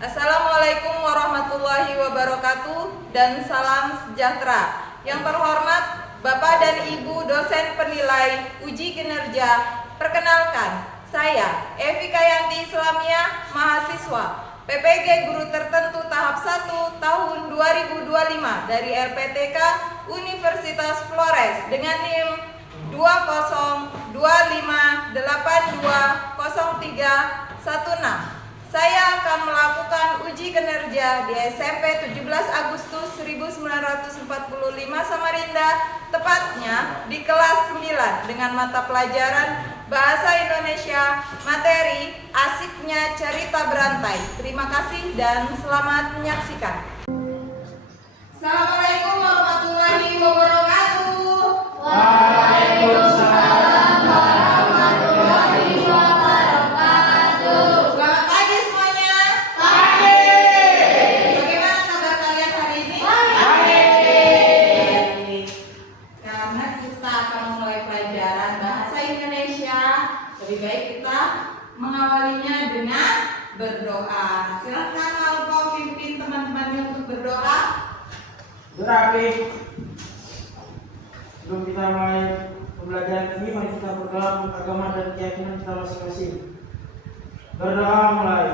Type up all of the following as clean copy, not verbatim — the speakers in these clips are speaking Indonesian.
Assalamualaikum warahmatullahi wabarakatuh dan salam sejahtera. Yang terhormat Bapak dan Ibu dosen penilai uji kinerja, perkenalkan saya Evi Kayanti Islamiyah, mahasiswa PPG Guru Tertentu tahap 1 tahun 2025 dari RPTK Universitas Flores dengan NIM 2025820316. Saya akan melakukan uji kinerja di SMP 17 Agustus 1945 Samarinda, tepatnya di kelas 9 dengan mata pelajaran Bahasa Indonesia, materi Asiknya Cerita Berantai. Terima kasih dan selamat menyaksikan. Assalamualaikum warahmatullahi wabarakatuh. Waalaikumsalam warahmatullahi wabarakatuh. Selamat pagi semuanya. Pagi. Bagaimana kabar kalian hari ini? Baik. Karena kita akan mulai pelajaran Bahasa Indonesia, lebih baik kita mengawalinya dengan berdoa. Silakan Alfa pimpin teman-temannya untuk berdoa. Berapi. Sebelum kita mulai pembelajaran ini, mari kita berdoa menurut agama dan keyakinan kita masing-masing. Berdoa mulai.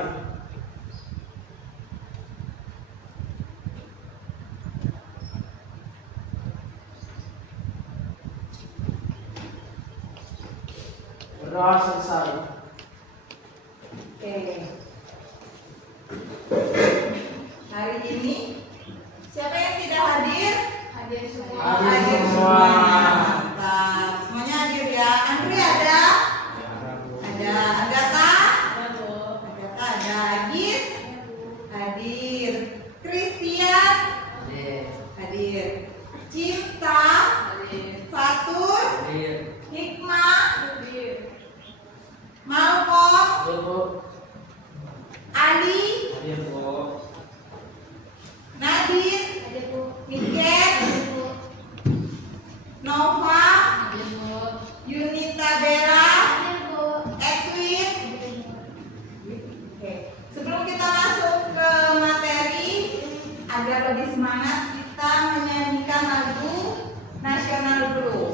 Berdoa selesai. Oke. Hari ini siapa yang tidak hadir? Hadir semua. Hadir semua. Mantap. Semuanya hadir ya. Andri ada? Ada. Agatha? Agatha ada. Agis? Hadir. Christian? Hadir. Cinta? Fatur? Hikmah? Malcolm? Ali? Nadir? Niken? Nova? Yunita Bella? Edwin? Oke. Sebelum kita masuk ke materi, agar lebih semangat, kita menyanyikan lagu nasional dulu.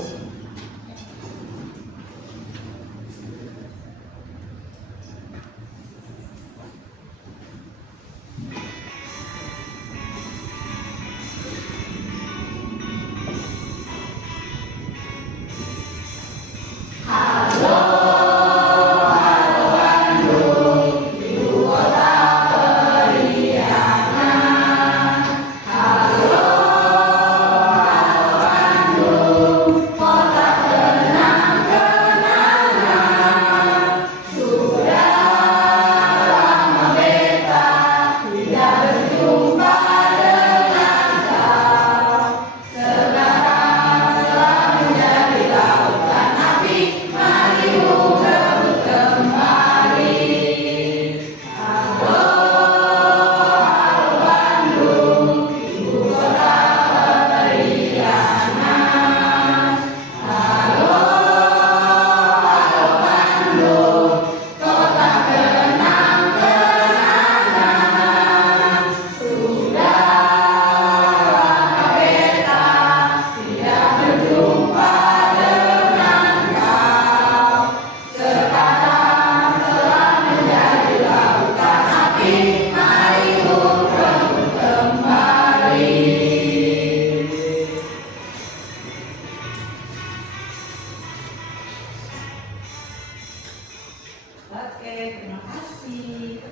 Oke, terima kasih.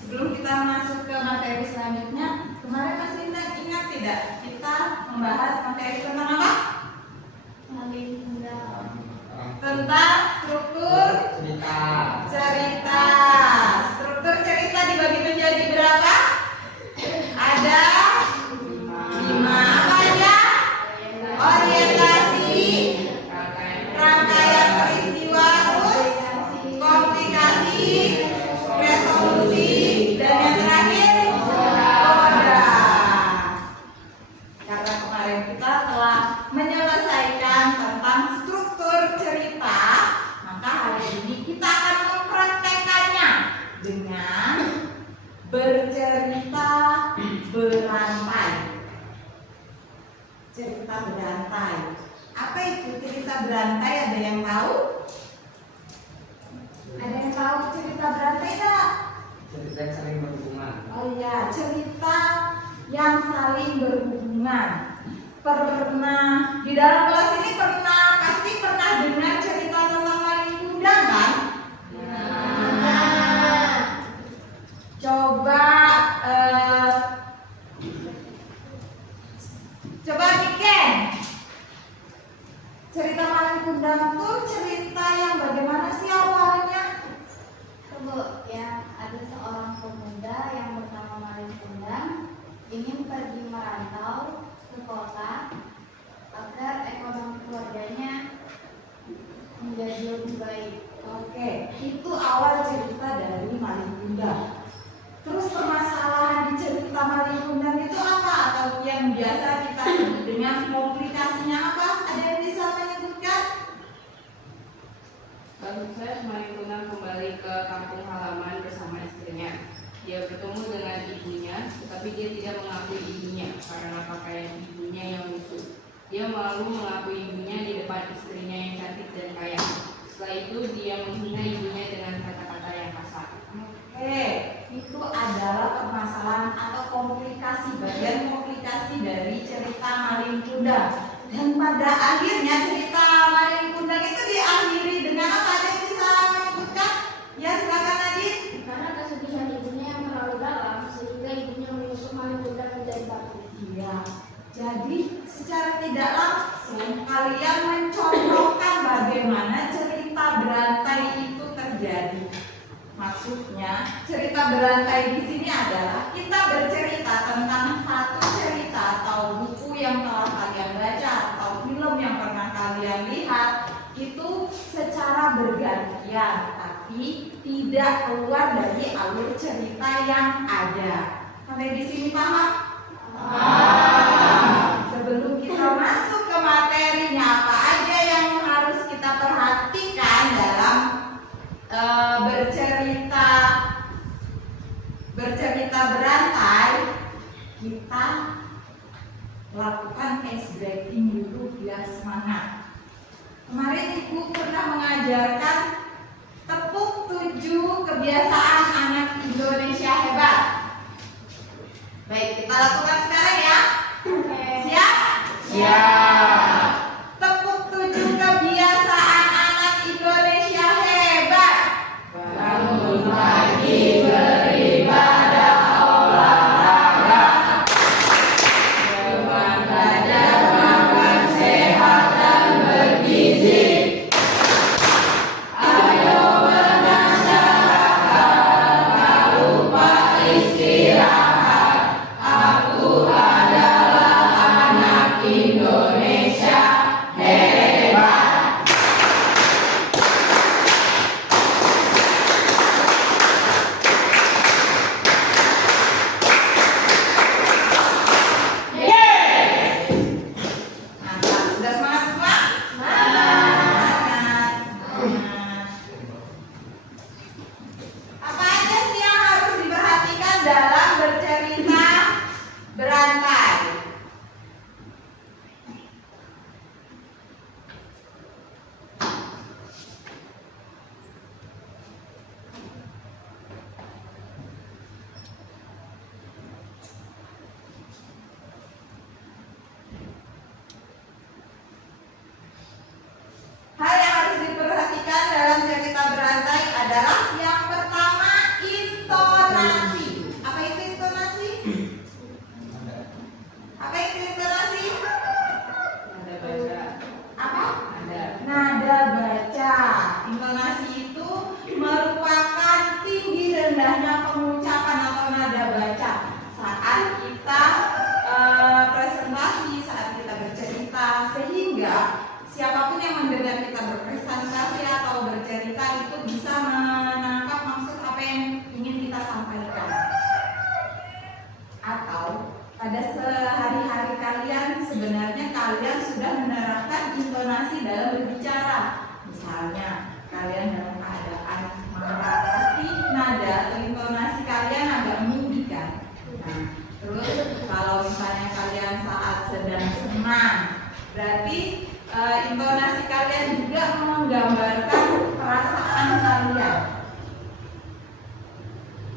Sebelum kita masuk ke materi selanjutnya, kemarin masih ingat tidak kita membahas materi tentang apa? Tentang struktur cerita. Struktur cerita dibagi menjadi berapa? Ada 5. Apa aja? Orientasi, rangkaian peristiwa, terus komplikasi, resolusi, dan yang terakhir koda. Karena kemarin kita telah menyelesaikan tentang struktur cerita, berantai ada yang tahu? Ada yang tahu cerita berantai nggak? Cerita yang saling berhubungan. Oh iya, cerita yang saling berhubungan. Pernah di dalam kelas ini pasti pernah dengar cerita tentang maling kundang kan? Nah, coba Niken. Cerita maling kundang itu cerita yang bagaimana sih awalnya? Bu, ya, ada seorang pemuda yang bernama Maling Kundang ingin pergi merantau ke kota agar ekonomi keluarganya menjadi lebih baik. Oke, itu awal cerita dari maling kundang. Terus permasalahan di cerita maling kundang itu apa? Atau yang biasa kita sebut dengan komplikasinya apa? Ada yang bisa menyebutkan? Sukses Maling Kundang kembali ke kampung halaman bersama istrinya. Dia bertemu dengan ibunya, tetapi dia tidak mengakui ibunya karena pakaian ibunya yang lusuh. Dia malu mengakui ibunya di depan istrinya yang cantik dan kaya. Setelah itu dia menghina ibunya dengan kata-kata yang kasar. Oke, itu adalah permasalahan atau bagian komplikasi dari cerita maling kundang. Dan pada akhirnya cerita maling kundang itu diakhiri dengan apa? Ada yang bisa menyebutkan? Ya, silakan Nadine. Karena kesedihan ibunya yang terlalu dalam sehingga ibunya menusuk Maling Kundang menjadi batu. Iya. Jadi secara tidak langsung kalian mencontohkan bagaimana cerita berantai itu terjadi. Maksudnya cerita berantai di sini adalah kita bercerita tentang satu cerita atau buku yang telah kalian baca atau film yang pernah kalian lihat itu secara bergantian, tapi tidak keluar dari alur cerita yang ada. Sampai di sini paham? Sebelum kita masuk ke materinya, apa aja yang harus kita perhatikan dalam bercerita berantai? Kita lakukan ice breaking dulu biar semangat. Kemarin Ibu pernah mengajarkan tepuk 7 kebiasaan anak Indonesia hebat. Baik, kita lakukan sekarang ya. Siap? Siap. Tepuk 7 kebiasaan anak Indonesia hebat. Bangun pagi, beribadah, olahraga, demam belajar, makan sehat dan bergizi. Ayo bermasyarakat, tak lupa istirahat. Aku menggambarkan perasaan kalian.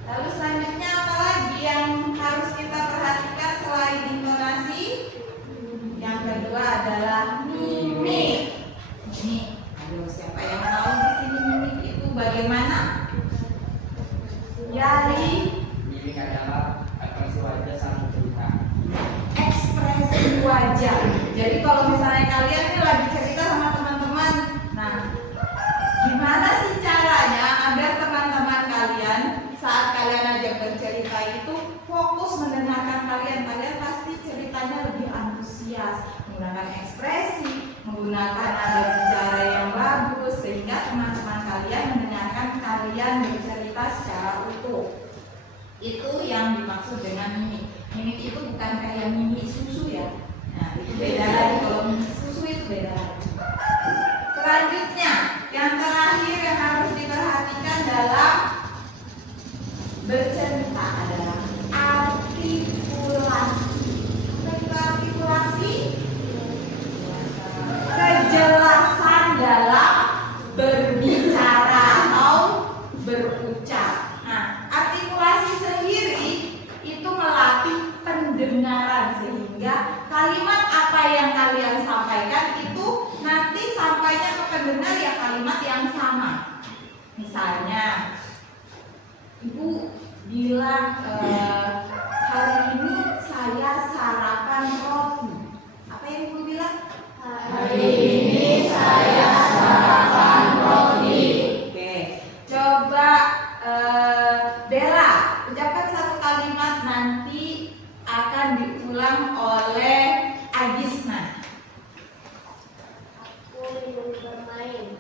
Lalu selanjutnya apa lagi yang harus kita perhatikan selain intonasi? Yang kedua adalah mimik. Mimik. Aduh, siapa yang tahu di sini mimik itu bagaimana? Yali. Mimik adalah ekspresi wajah saat bercerita. Ekspresi wajah. Jadi kalau misalnya kalian nih lagi cerita sama teman-teman, nah gimana sih caranya agar teman-teman kalian saat kalian ajak bercerita itu fokus mendengarkan kalian? Kalian pasti ceritanya lebih antusias, menggunakan ekspresi, menggunakan nada bicara yang bagus, sehingga teman-teman kalian mendengarkan kalian bercerita secara utuh. Itu yang dimaksud dengan mimik. Mimik itu bukan kayak mimik susu ya. Nah, itu beda lagi. Kalau mimik susu itu beda lagi. Selanjutnya, yang terakhir yang harus diperhatikan dalam bercerita adalah artikulasi. Apa itu artikulasi? Kejelasan dalam berbicara atau berucap. Nah, artikulasi sendiri itu melatih pendengaran sehingga kalimat apa yang kalian sampaikan itu nanti sampainya ke pendengar ya kalimat yang sama. Misalnya, Ibu bilang hari ini saya sarapan roti. Apa yang Ibu bilang? Hari ini saya sarapan roti. Oke, coba Bella ucapkan satu kalimat, nanti akan diulang oleh Agisna. Aku ingin bermain.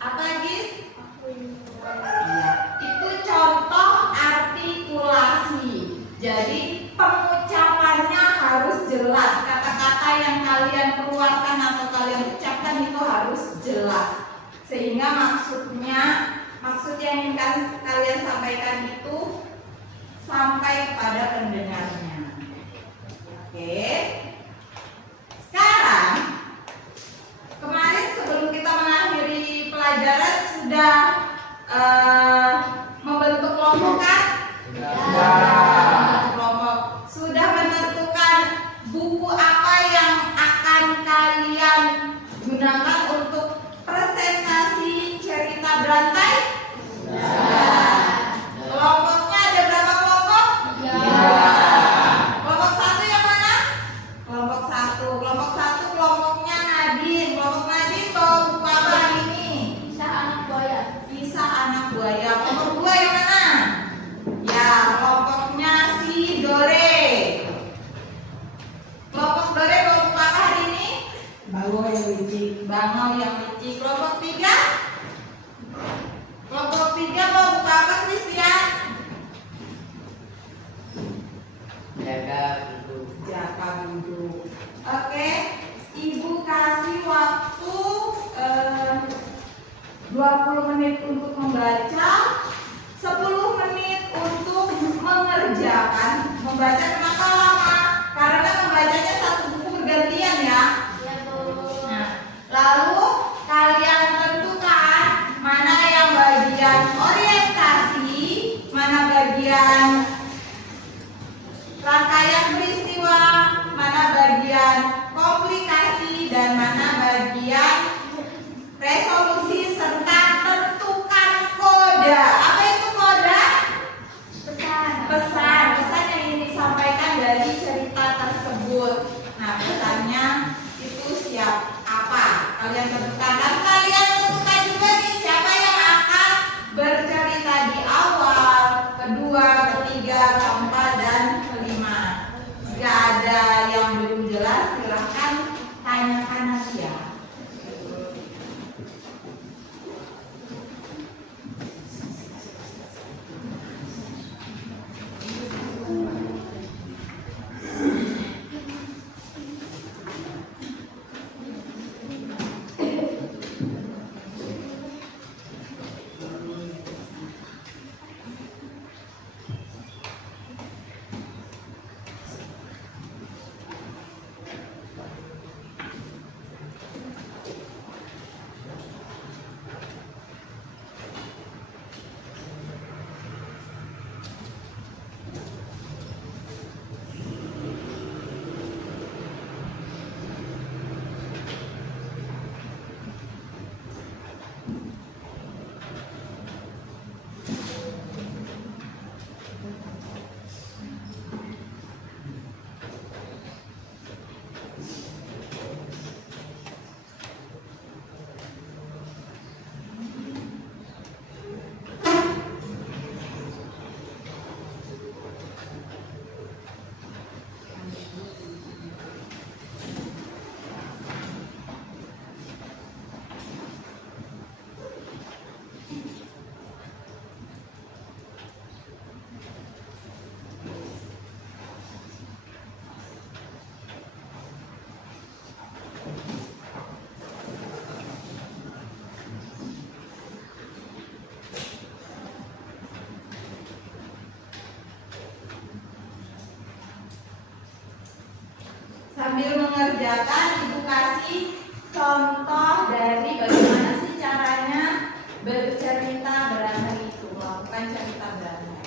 Apa Agis? Aku ingin bermain. Iya, itu contoh artikulasi. Jadi pengucapannya harus jelas. Kata-kata yang kalian keluarkan atau kalian ucapkan itu harus jelas. Sehingga maksud yang ingin kalian sampaikan itu sampai kepada pendengarnya. Oke. Sekarang kemarin sebelum kita mengakhiri pelajaran sudah membentuk kelompok kan? Membentuk kelompok. Sudah menentukan buku apa yang akan kalian gunakan untuk presentasi cerita berantai? Kelompoknya ada berapa kelompok? Kelompok satu yang mana? Kelompok satu. Kelompok satu kelompoknya Nadine. Kelompok Nadine bawa buku apa hari ini? Kisah anak buaya. Kisah anak buaya. Kelompok dua yang mana? Ya, kelompoknya si Dore. Kelompok Dore bawa buku apa hari ini? Bangau yang licik. Bangau yang licik. Kelompok tiga? Kelompok tiga bawa buku apa Christian? Jaga itu. Jaka Buduk. Oke, Ibu kasih waktu 20 menit untuk membaca, 10 menit untuk mengerjakan. Membaca kenapa lama? Karena membacanya satu buku bergantian ya. Ya, Bu. Nah, lalu kalian tentukan mana yang bagian orientasi, mana bagian rangkaian peristiwa, mana bagian komplikasi, dan mana bagian resolusi, serta tentukan koda. Apa itu koda? Pesan yang ingin disampaikan dari cerita tersebut. Nah, pesannya kerjakan, Ibu kasih contoh dari bagaimana sih caranya bercerita berantai itu, melakukan cerita berantai.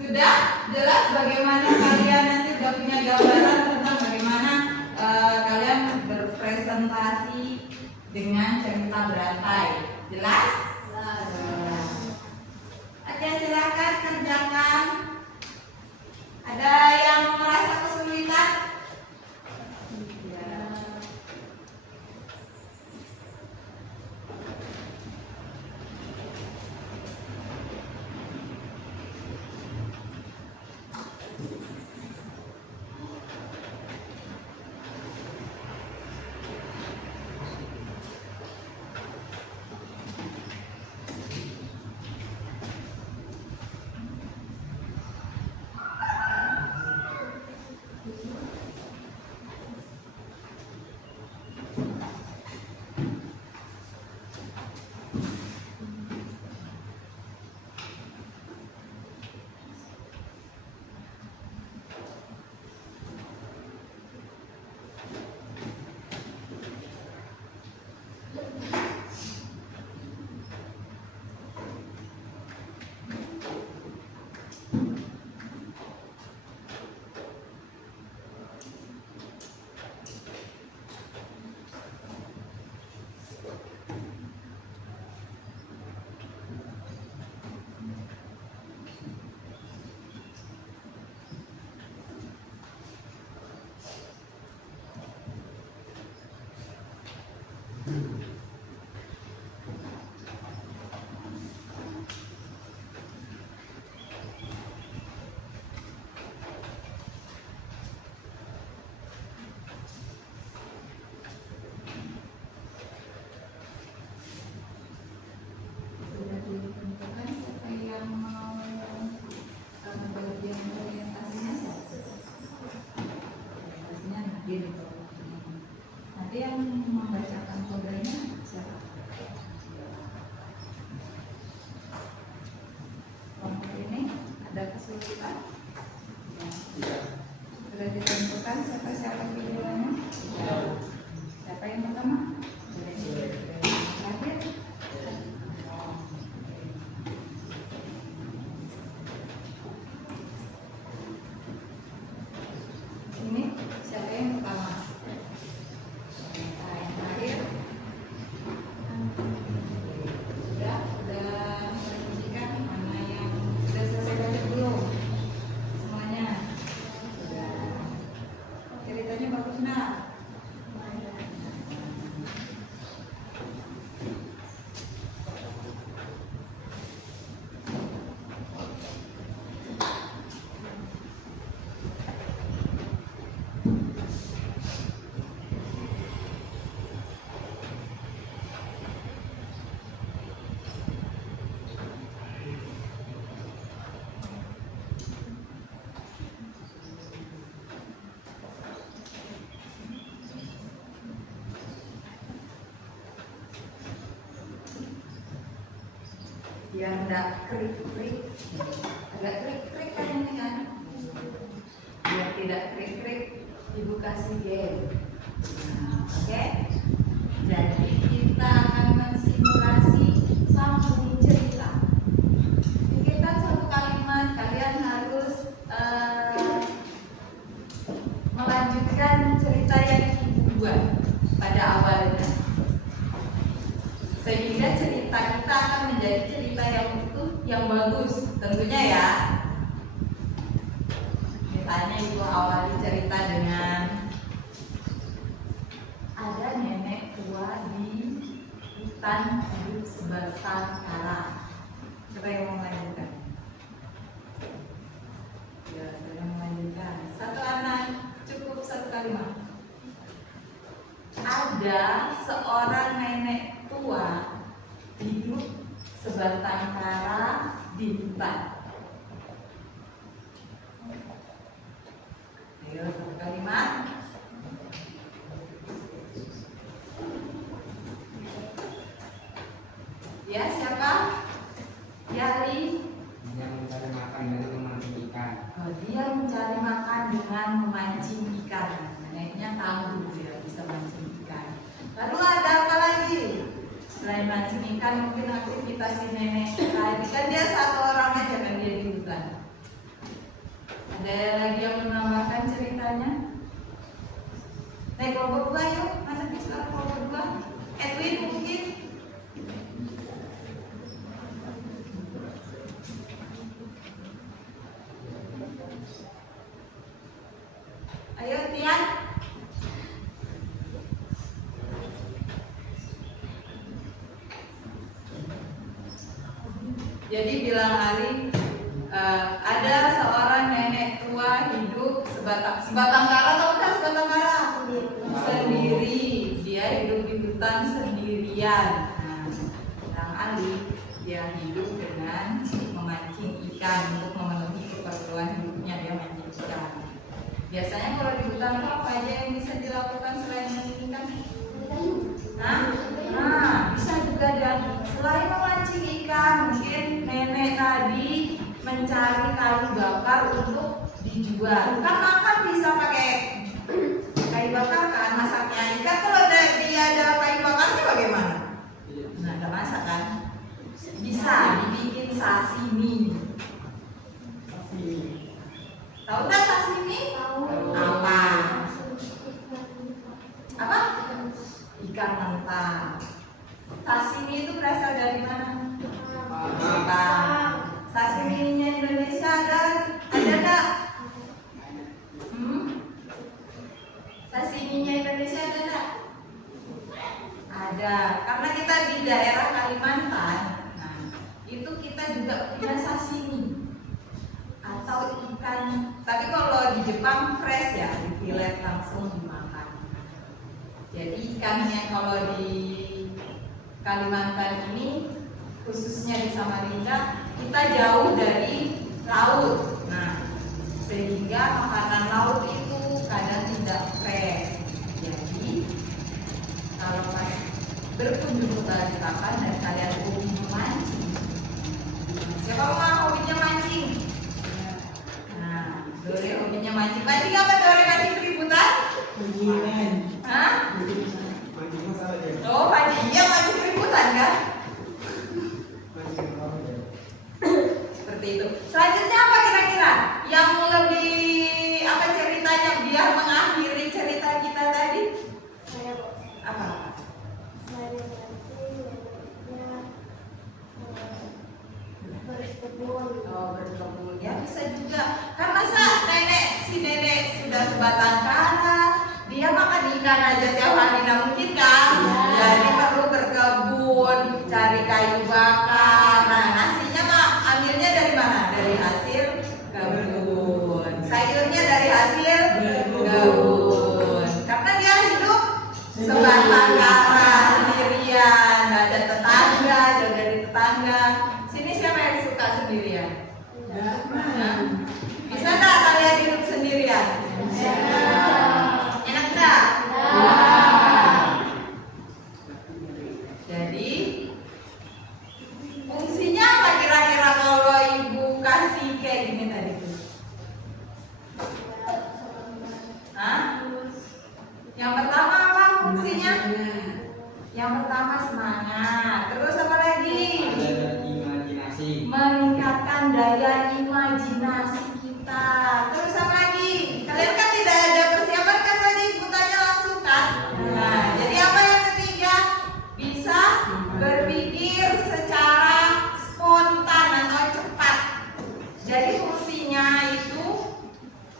Sudah jelas bagaimana kalian nanti sudah punya gambaran tentang bagaimana kalian berpresentasi dengan cerita berantai. Jelas? Oke, silakan kerjakan. Ada yang merasa kesulitan? Nanti yang membacakan kodenya siapa? Kelompok ini ada kesulitan? Sudah ditentukan siapa pilihannya? Siapa yang pertama? Terakhir? ceritanya bagus nah. Biar enggak krik-krik, agak krik-krik kan ini kan, biar tidak krik-krik ibu kasih game. Nah, oke, jadi kita akan mensimulasi sambung cerita. Kita satu kalimat, kalian harus melanjutkan cerita yang ibu buat pada awalnya, sehingga cerita kita akan menjadi cerita yang utuh, yang bagus tentunya ya. Misalnya ibu awali cerita dengan ada nenek tua di hutan hidup sebatang kara. Siapa yang mau melanjutkan? Ya, saya mau melanjutkan. Satu anak cukup satu kalimat. Ada seorang nenek tua hidup sebatang kara di hutan. Ayo, satu kalimat. Ya, siapa? Yali. Dia mencari makan dari memancing ikan. Oh, dia mencari makan dengan memancing ikan. Neneknya tahu dia bisa mancing ikan. Lalu ada apa lagi? Selain mancing ikan, mungkin aktivitas si nenek tadi kan dia satu orang aja kan dia di hutan. Ada lagi yang menambahkan ceritanya? Naik kelompok 2 yuk, mana bisa kelompok 2? Edwin mungkin? Ayo Tian. Jadi bilang Ali, ada seorang nenek tua hidup sebatang kara, tahu kan sebatang kara? Sendiri, dia hidup di hutan sendirian. Nah, bilang Ali, dia hidup dengan memancing ikan untuk memenuhi keperluan hidupnya, dia mancing ikan. Biasanya kalau di hutan itu apa aja yang bisa dilakukan selain mancing ikan? Nah, bisa juga dia selain memancing ikan, mungkin nenek tadi mencari kayu bakar untuk dijual. Kan makan bisa pakai kayu bakar kan, masaknya ikan kalau dia ada kayu bakarnya bagaimana? Nah, ada masak kan? Bisa dibikin sashimi. Tahu nggak sashimi? Apa? Apa? Ikan mentah. Sashimi itu berasal dari mana? Jepang. Sashimi-nya Indonesia ada nggak? Sashimi-nya Indonesia ada nggak? Ada. Karena kita di daerah Kalimantan, nah itu kita juga punya sashimi atau ikan. Tapi kalau di Jepang fresh ya, di filet langsung dimakan. Jadi ikannya kalau di Kalimantan ini, khususnya di Samarinda, kita jauh dari laut. Nah, sehingga makanan laut itu kadang tidak fresh. Jadi kalau pas berkunjung ke Balikpapan dan kalian hobi memancing, siapa mau hobinya mancing? Nah, Dore hobinya mancing. Mancing apa Dore? Mancing keributan? Pancingan. Hah? Mancing masalah ya. Oh, mancingnya mancing keributan kan? Mancing apa ya? Seperti itu. Selanjutnya apa kira-kira? Yang lebih apa ceritanya ikan aja tiap hari nggak mungkin kan? Jadi perlu berkebun, cari kayu bakar. Nah, nasinya mah ambilnya dari mana? Dari hasil kebun. Sayurnya dari hasil kebun. Karena dia hidup sebatang kara sendirian, nggak ada tetangga, jauh dari tetangga. Sini siapa yang suka sendirian? Hah? Bisa nggak kalian hidup sendirian? Enak nggak? Jadi fungsinya apa kira-kira kalau ibu kasih kayak gini tadi tuh? Hah? Yang pertama apa fungsinya? Yang pertama semangat. Terus apa lagi? Ada imajinasi. Meningkatkan daya imajinasi kita. Terus apa lagi? Kalian kan tidak ada persiapan kan tadi ibu tanya langsung kan? Nah, jadi apa yang ketiga? Bisa berpikir secara spontan atau cepat. Jadi fungsinya itu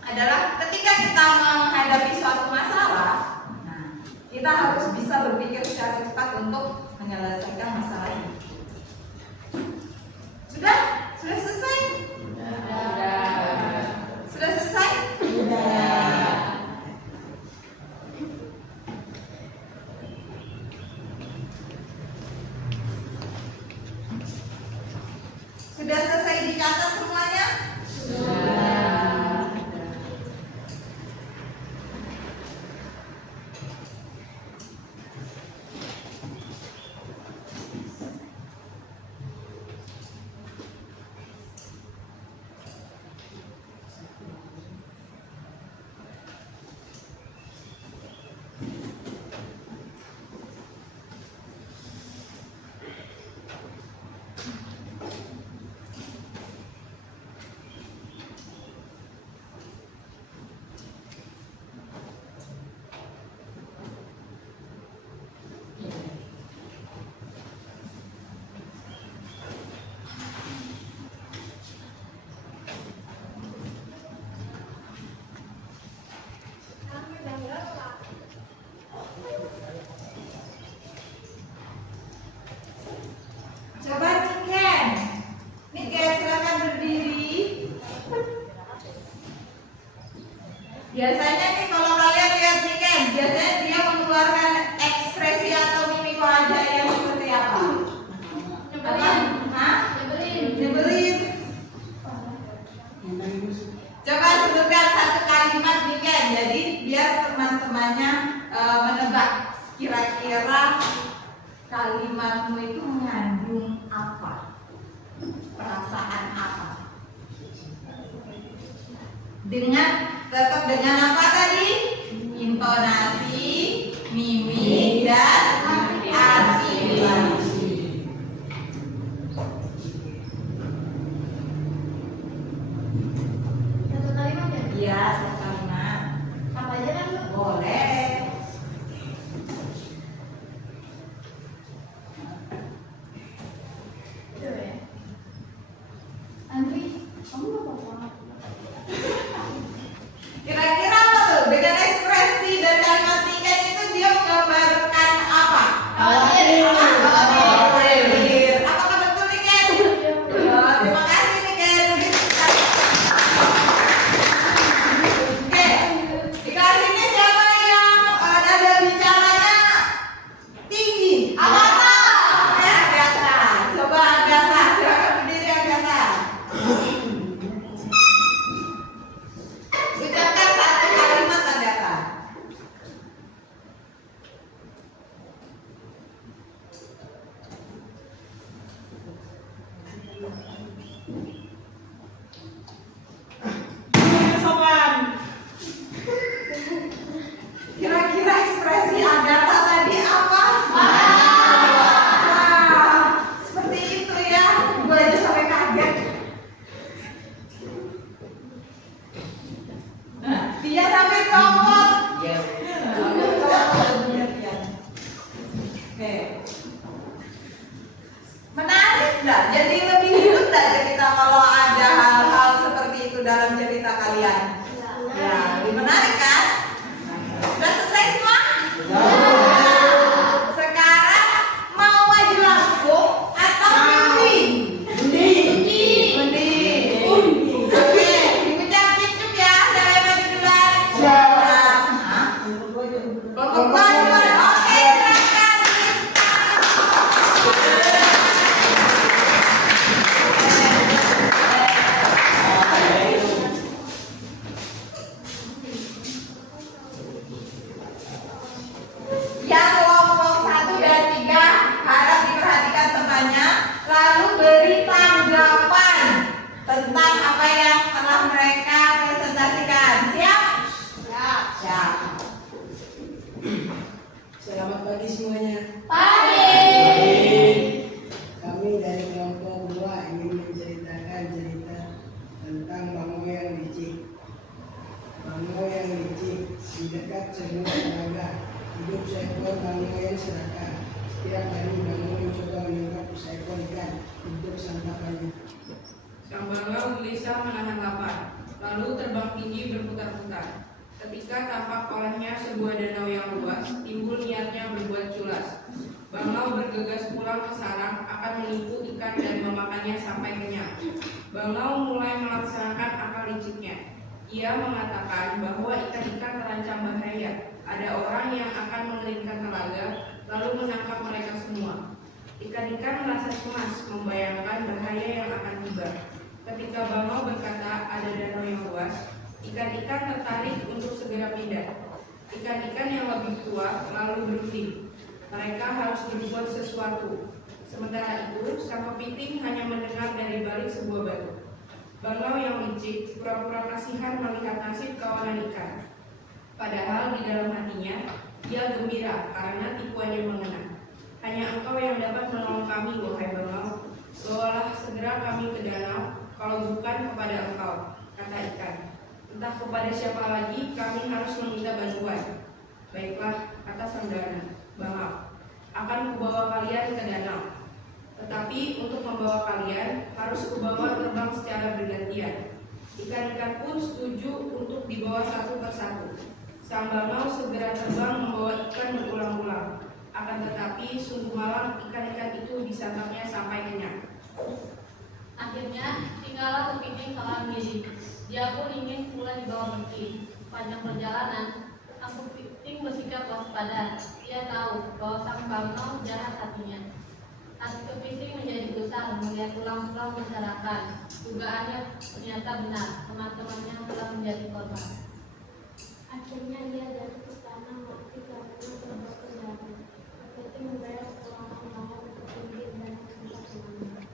adalah ketika kita menghadapi suatu masalah, nah, kita harus bisa berpikir secara cepat untuk menyelesaikan masalah itu. Sudah? Sudah selesai? Sudah selesai? Sudah selesai dicatat semuanya? Coba Niken. Niken silakan berdiri. Biasanya nih kalau kalian lihat Niken, biasanya dia mengeluarkan ekspresi atau mimik wajah yang seperti apa? Nyebelin. Hah? Nyebelin. Coba sebutkan satu kalimat Niken. Jadi biar teman-temannya menebak kira-kira kalimatmu itu mengandung apa? Perasaan apa? Tetap dengan apa tadi? Intonasi, mimik, dan artikulasi. Satu kalimat ya? Iya, satu kalimat. Apa aja kan Bu? Boleh. Itu ya. Andri, kamu nggak apa-apa. Kira-kira apa tuh? Dengan ekspresi dan Bukan. Oke, silakan. Yang kelompok 1 dan 3 harap diperhatikan temannya, lalu beri tanggapan tentang apa yang telah mereka presentasikan. Siap? Siap. Siap. Selamat pagi semuanya. Kami dari kelompok 2 ingin menceritakan cerita tentang Bango yang licik. Bango yang licik, di dekat sebuah telaga hidup seekor bango yang serakah. Setiap hari bango mencoba menangkap seekor ikan untuk santapannya. Sang bangau gelisah menahan lapar, lalu terbang tinggi berputar-putar. Ketika tampak olehnya sebuah danau yang luas, timbul niatnya berbuat culas. Bangau bergegas pulang ke sarang, akan menipu ikan dan memakannya sampai kenyang. Bangau mulai melaksanakan akal liciknya. Ia mengatakan bahwa ikan-ikan terancam bahaya. Ada orang yang akan mengeringkan telaga, lalu menangkap mereka semua. Ikan-ikan merasa cemas, membayangkan bahaya yang akan tiba. Ketika bangau berkata ada danau yang luas, ikan-ikan tertarik untuk segera pindah. Ikan-ikan yang lebih tua lalu berunding. Mereka harus berbuat sesuatu. Sementara itu, sang kepiting hanya mendengar dari balik sebuah batu. Bangau yang licik pura-pura kasihan melihat nasib kawanan ikan. Padahal di dalam hatinya, dia gembira karena tipuannya mengena. Hanya engkau yang dapat menolong kami, wahai bangau. Bawalah segera kami ke danau, kalau bukan kepada engkau, kata ikan. Entah kepada siapa lagi kami harus meminta bantuan. Baiklah, kata sang bangau. Akan kubawa kalian ke danau. Tetapi untuk membawa kalian harus kubawa terbang secara bergantian. Ikan-ikan pun setuju untuk dibawa satu persatu. Sang bangau segera terbang membawa ikan berulang-ulang. Akan tetapi sungguh malang ikan-ikan itu disantapnya sampai kenyang. Akhirnya tinggallah kepiting seorang diri. Dia pun ingin mulai dibawa meski. Panjang perjalanan, sang kepiting bersikap waspada. Dia tahu bahwa sang bangau jahat hatinya. Hati kepiting menjadi besar melihat tulang-tulang berserakan. Dugaannya ternyata benar, teman-temannya telah menjadi korban. Akhirnya dia jatuh ke tanah mati karena terbawa kendali. Kepiting membayar uang-uang untuk tinggi dan tempat temannya.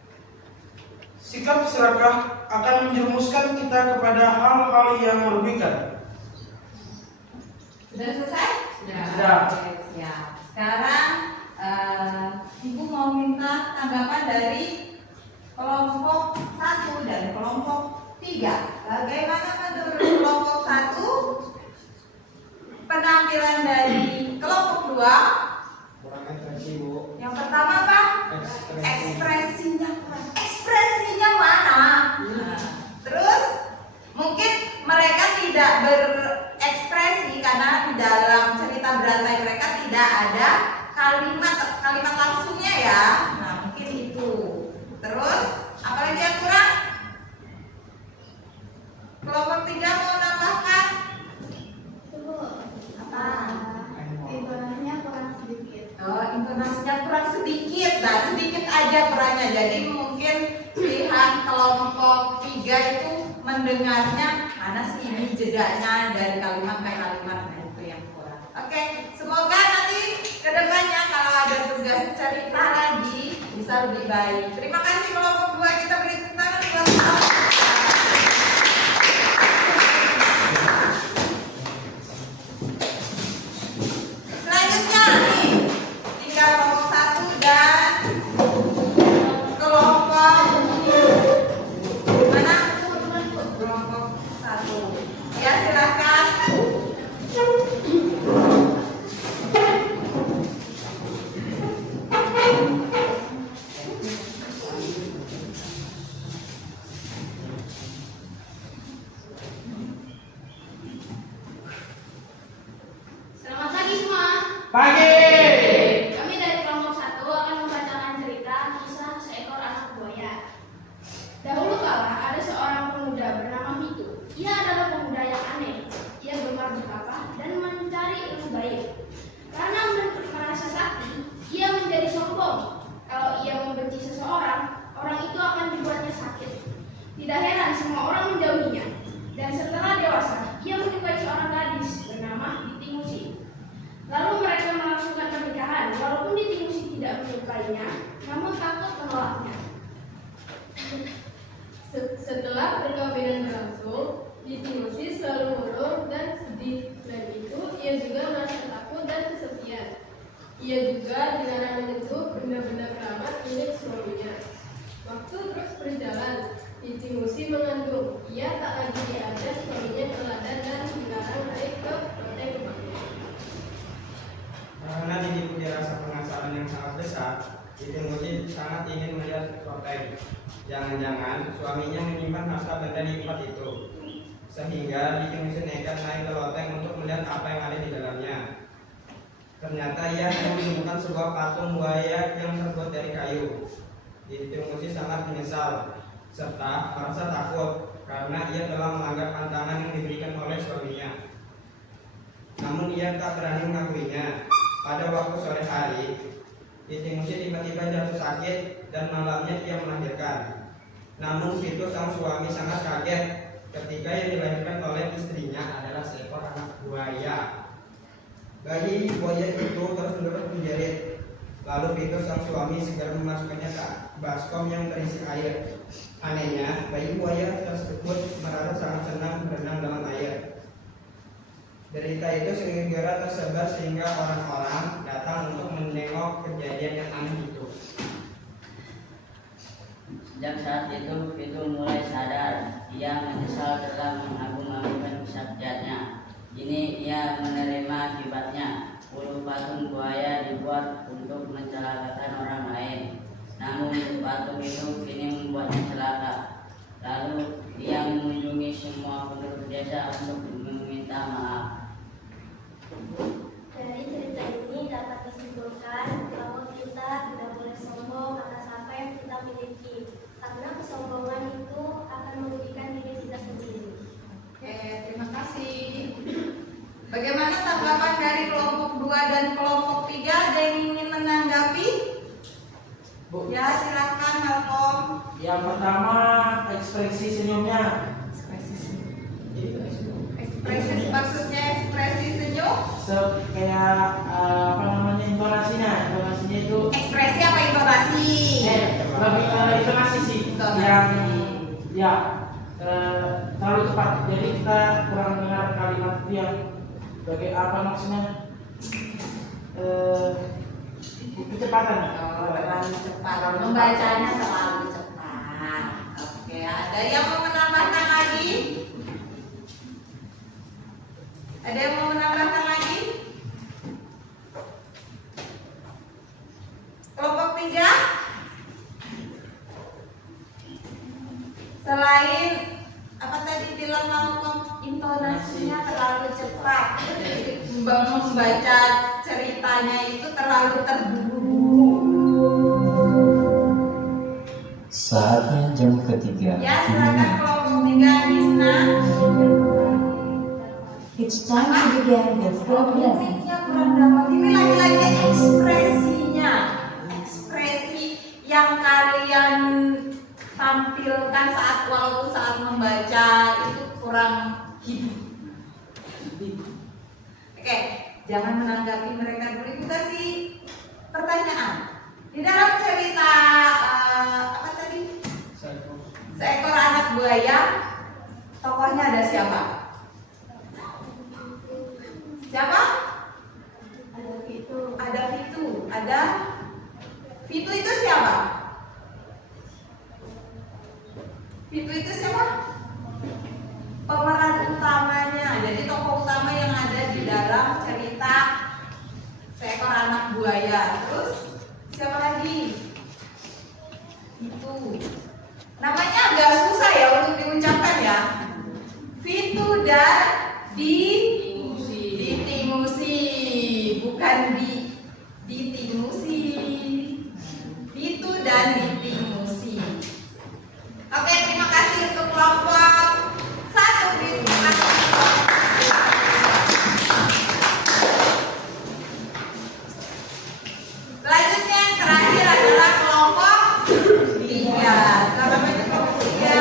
Sikap serakah akan menjerumuskan kita kepada hal-hal yang merugikan. Sudah selesai? Sudah. Oke, siap. Sekarang Ibu mau minta tanggapan dari kelompok 1 dan kelompok 3. Bagaimana menurut kelompok 1? Penampilan dari kelompok 2? Kurang ekspresi, Bu. Yang pertama apa? Ekspresinya kurang. Ekspresinya mana? Nah, terus mungkin mereka tidak berekspresi karena di dalam cerita berantai mereka tidak ada kalimat langsungnya ya. Nah, mungkin itu. Terus apa lagi yang kurang? Kelompok 3 mau nambahkan? Tunggu. Apa? Intonasinya kurang sedikit. Oh, intonasinya kurang sedikit. Nah, sedikit aja kurangnya. Jadi mungkin pihak kelompok 3 itu mendengarnya mana sih ini jedanya dari kalimat ke kalimat. Nah, itu yang kurang. Oke, semoga nanti kedepannya kalau ada tugas cerita lagi bisa lebih baik. Terima kasih kelompok 2, kita beri tepuk tangan buat mereka. Selanjutnya nih, tinggal kelompok 1 dan kelompok mana? Kelompok 1. Ya, silakan. Selamat pagi semua. Pagi. Kami dari kelompok 1 akan membacakan cerita kisah seekor anak buaya. Dahulu kala ada seorang pemuda bernama Hitu. Ia adalah pemuda yang aneh. Ia gemar bertapa dan mencari ilmu gaib. tidak menyukainya, namun takut menolaknya. Setelah perkawinan berlangsung, Ditimusi selalu murung dan sedih. Selain itu, ia juga merasa takut dan kesepian. Ia juga dilarang menyentuh benda-benda keramat milik suaminya. Waktu terus berjalan, Ditimusi mengandung. Ia tak lagi diajak suaminya teladan dan dilarang naik ke loteng rumahnya. Karena diliputi rasa penasaran yang sangat besar, Ditimusi sangat ingin melihat loteng. Jangan-jangan suaminya menyimpan harta benda di tempat itu, sehingga Ditimusi nekat naik ke loteng untuk melihat apa yang ada di dalamnya. Ternyata ia menemukan sebuah patung buaya yang terbuat dari kayu. Ditimusi sangat menyesal serta merasa takut karena ia telah melanggar pantangan yang diberikan oleh suaminya. Namun ia tak berani mengakuinya. Pada waktu sore hari, Ditimusi tiba-tiba jatuh sakit dan malamnya ia melahirkan. Namun Pitu sang suami sangat kaget ketika yang dilahirkan oleh istrinya adalah seekor anak buaya. Bayi buaya itu terus-menerus menjerit. Lalu Pitu sang suami segera memasukkannya ke baskom yang terisi air. Anehnya, bayi buaya tersebut merasa sangat senang berenang dalam air. Derita itu segera tersebar sehingga orang-orang datang untuk menengok kejadian yang aneh itu. Sejak saat itu, Pitu mulai sadar. Ia menyesal telah mengagung-agungkan kesaktiannya. Kini ia menerima akibatnya. 10 patung buaya dibuat untuk mencelakakan orang lain. Namun patung itu kini membuatnya celaka. Lalu ia mengunjungi semua penduduk desa untuk meminta maaf. Dari cerita ini dapat disimpulkan bahwa kita tidak boleh sombong atas apa yang kita miliki, karena kesombongan itu akan merugikan diri kita sendiri. Oke, terima kasih. Bagaimana tanggapan dari kelompok 2 dan kelompok 3? Ada yang ingin menanggapi? Bu, Ya, silakan Malcolm. yang pertama ekspresi senyumnya. Ekspresi maksudnya ekspresi senyum? Kayak apa namanya, intonasinya itu Ekspresi apa intonasi? lebih ke intonasi sih, Intonasi. yang ya terlalu cepat, jadi kita kurang dengar kalimat itu yang sebagai apa maksudnya, kecepatan. Terlalu cepat. Membacanya terlalu cepat. Oke, ada yang mau menambahkan lagi? Ada yang mau menambahkan lagi? Kelompok 3? Selain apa tadi bilang Malcolm, intonasinya terlalu cepat, jadi membaca ceritanya itu terlalu terburu-buru. Saatnya jam ketiga. Ya, silakan kelompok 3, Nisna. It's time to begin the third lesson. Tekniknya kurang dapat. Ini lagi-lagi ekspresinya, ekspresi yang kalian tampilkan walaupun saat membaca itu kurang hidup. Oke, jangan menanggapi mereka dulu. Itu kasih pertanyaan. Di dalam cerita apa tadi? Seekor anak buaya. Tokohnya ada siapa? Siapa? Ada Pitu. Ada Pitu. Ada Pitu itu siapa? Pitu itu siapa? Pemeran utamanya. Jadi tokoh utama yang ada di dalam cerita seekor anak buaya. Terus siapa lagi? Pitu. Namanya agak susah ya untuk diucapkan ya. Pitu dan Ditimusi, bukan Ditimusi. Pitu dan Ditimusi. Oke, terima kasih untuk kelompok 1. Terima kasih. Selanjutnya yang terakhir adalah kelompok 3. Selamat menuju kelompok 3.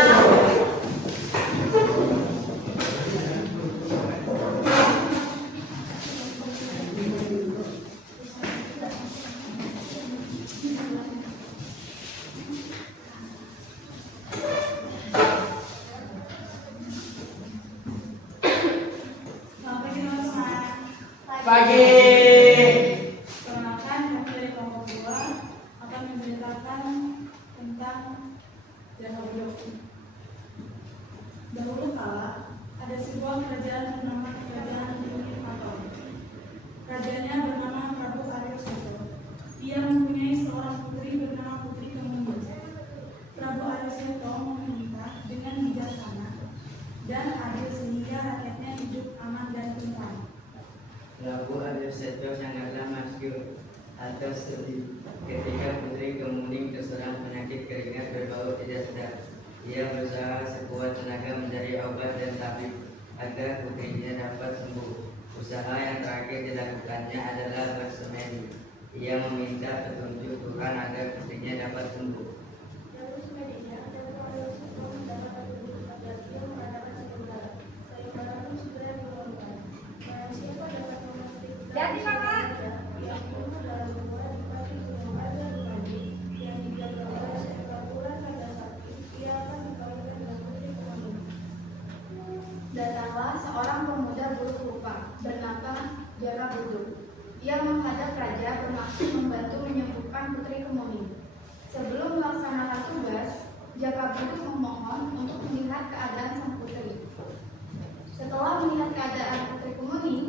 pagi. Perkenalkan, kami dari kelompok 2 akan menceritakan tentang Jaka Budok. Dahulu kala ada sebuah kerajaan bernama Kerajaan Bumi Paton. Rajanya bernama Prabu Aryo Seto. Ia mempunyai seorang putri bernama Putri Kemuning. Prabu Aryo Seto menikah dengan bijaksana dan adil sehingga rakyatnya hidup aman dan tentram. Prabu Aryo Seto sangatlah masyhur atau sedih ketika Putri Kemuning terserang penyakit keringat berbau tidak sedap. Ia berusaha sekuat tenaga mencari obat dan tabib agar putrinya dapat sembuh. Usaha yang terakhir dilakukannya adalah bersemedi. Ia meminta petunjuk Tuhan agar putrinya dapat sembuh. Lalu semedinya, Prabu Aryo Seto mendapatkan petunjuk laki-laki yang mengadakan sayembara. Sayembara pun segera diumumkan. Barang siapa dapat memastikan Jadi, Mama. yang itu dalam dua dipati gunung agar mandi, yang dijaga oleh seekor ular naga sakti, ia akan dikawinkan dengan Putri Kemuning. Datanglah seorang pemuda buruk rupa bernama Jaka Budok. Ia menghadap raja bermaksud membantu menyembuhkan Putri Kemuning. Sebelum melaksanakan tugas, Jaka Budok memohon untuk melihat keadaan sang putri. Setelah melihat keadaan Putri Kemuning,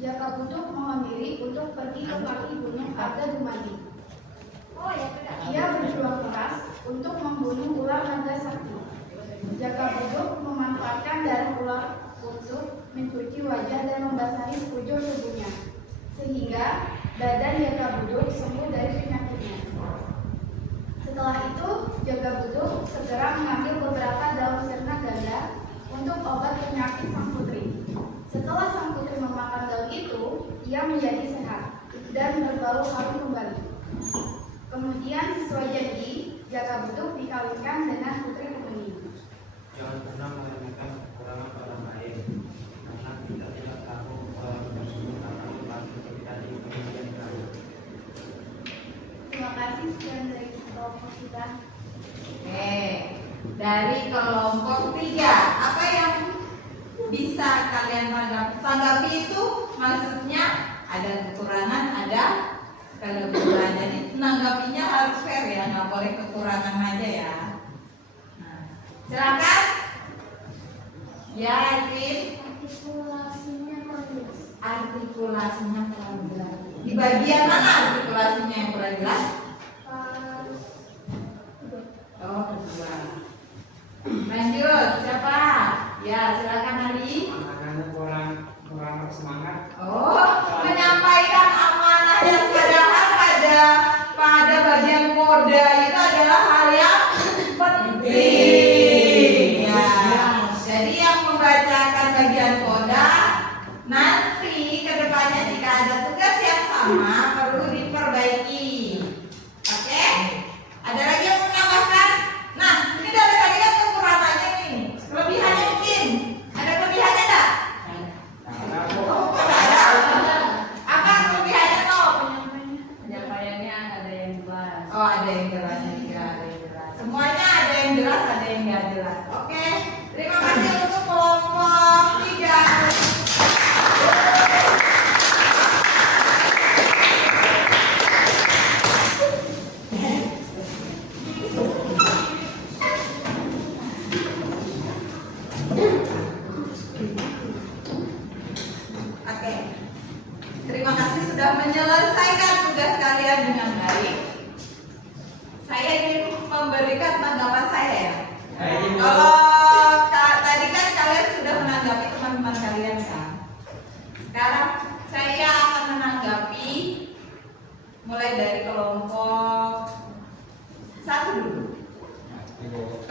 Jaka Budok mohon diri untuk pergi ke kaki gunung Ardadumani. Ia berjuang keras untuk membunuh ular naga sakti. Jaka Budok memanfaatkan darah ular untuk mencuci wajah dan membasahi sekujur tubuhnya, sehingga badan Jaka Budok sembuh dari penyakitnya. Setelah itu, Jaka Budok segera mengambil beberapa daun sirna ganda untuk obat penyakit sang putri. Setelah sang putri memakan daun itu, ia menjadi sehat dan berbau harum kembali. Kemudian sesuai janji, Jaka Budok dikawinkan dengan Putri Kemuning. Jangan pernah meremehkan kekurangan orang lain, karena kita tidak tahu bahwa tersebut akan membantu kita di kemudian hari. Terima kasih sekian dari kelompok kita. Oke, dari kelompok 3, apa yang bisa kalian tanggapi? Tanggapi itu maksudnya ada kekurangan, ada kelebihan. Jadi menanggapinya harus fair ya, nggak boleh kekurangan aja ya. Nah, silakan. Ya, Edwin. Artikulasinya kurang jelas. Artikulasinya kurang jelas. Di bagian mana artikulasinya yang kurang jelas? Oh, kedua. Lanjut, siapa? Ya, silakan Ali. Makanya kurang semangat. Oh, menyampaikan amanah yang padahal pada bagian koda itu adalah hal yang penting. Ya, jadi yang membacakan bagian koda nanti kedepannya jika ada tugas yang sama perlu diperbaiki. Oke? Ada lagi yang mau menambahkan? Nah, ini dari tadi kan kekurangannya nih. Kelebihannya mungkin. Ada kelebihannya enggak? Oh, enggak ada. Apa kelebihannya toh? Penyampaiannya ada yang jelas. Oh, ada yang jelas, ada yang jelas. Semuanya ada yang jelas, ada yang enggak jelas. Oke. Terima kasih untuk kelompok 3. Oke. Terima kasih sudah menyelesaikan tugas kalian dengan baik. Saya ingin memberikan tanggapan saya ya. Kalau tadi kan kalian sudah menanggapi teman-teman kalian kan. Sekarang saya akan menanggapi mulai dari kelompok 1 dulu.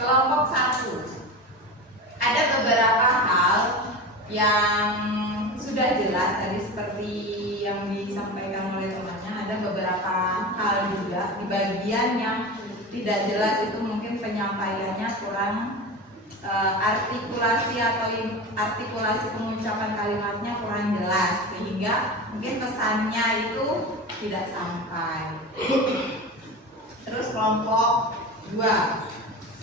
Kelompok 1. Ada beberapa hal yang sudah jelas tadi seperti yang disampaikan oleh temannya. Ada beberapa hal juga di bagian yang tidak jelas itu mungkin penyampaiannya kurang artikulasi atau artikulasi pengucapan kalimatnya kurang jelas sehingga mungkin pesannya itu tidak sampai. Terus kelompok 2.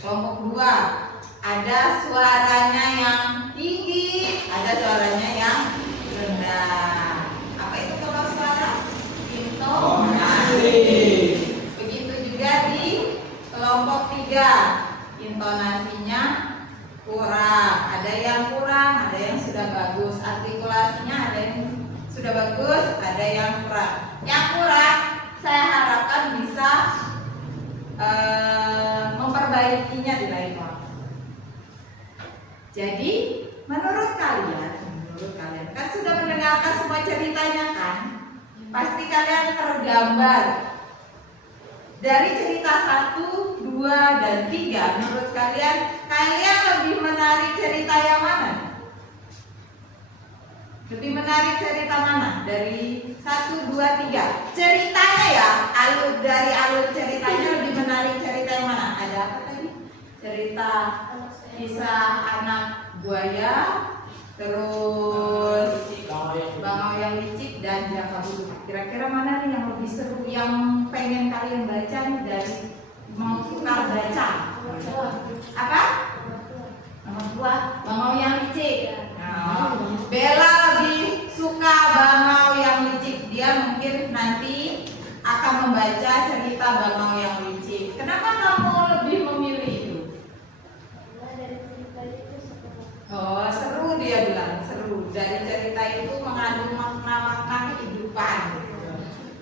Kelompok 2 ada suaranya yang tinggi, ada suaranya yang rendah. Apa itu ada yang kurang. Yang kurang saya harapkan bisa memperbaikinya di lain waktu. Jadi menurut kalian kan sudah mendengarkan semua ceritanya kan? Pasti kalian tergambar dari cerita 1, 2, dan 3. Menurut kalian lebih menarik cerita yang mana? Lebih menarik cerita mana? Dari 1, 2, 3. Ceritanya ya, dari alur ceritanya lebih menarik cerita yang mana? Ada apa tadi? Cerita kisah anak buaya, terus bangau yang licik, dan jaka buduk. Kira-kira mana nih yang lebih seru, yang pengen kalian baca nih dari mau tukar baca? Apa? Nomor 2, bangau yang licik. Nah, Bella lebih suka bangau yang licik. Dia mungkin nanti akan membaca cerita bangau yang licik. Kenapa kamu lebih memilih itu? Oh, seru, dia bilang seru. Dari cerita itu mengandung makna-makna kehidupan.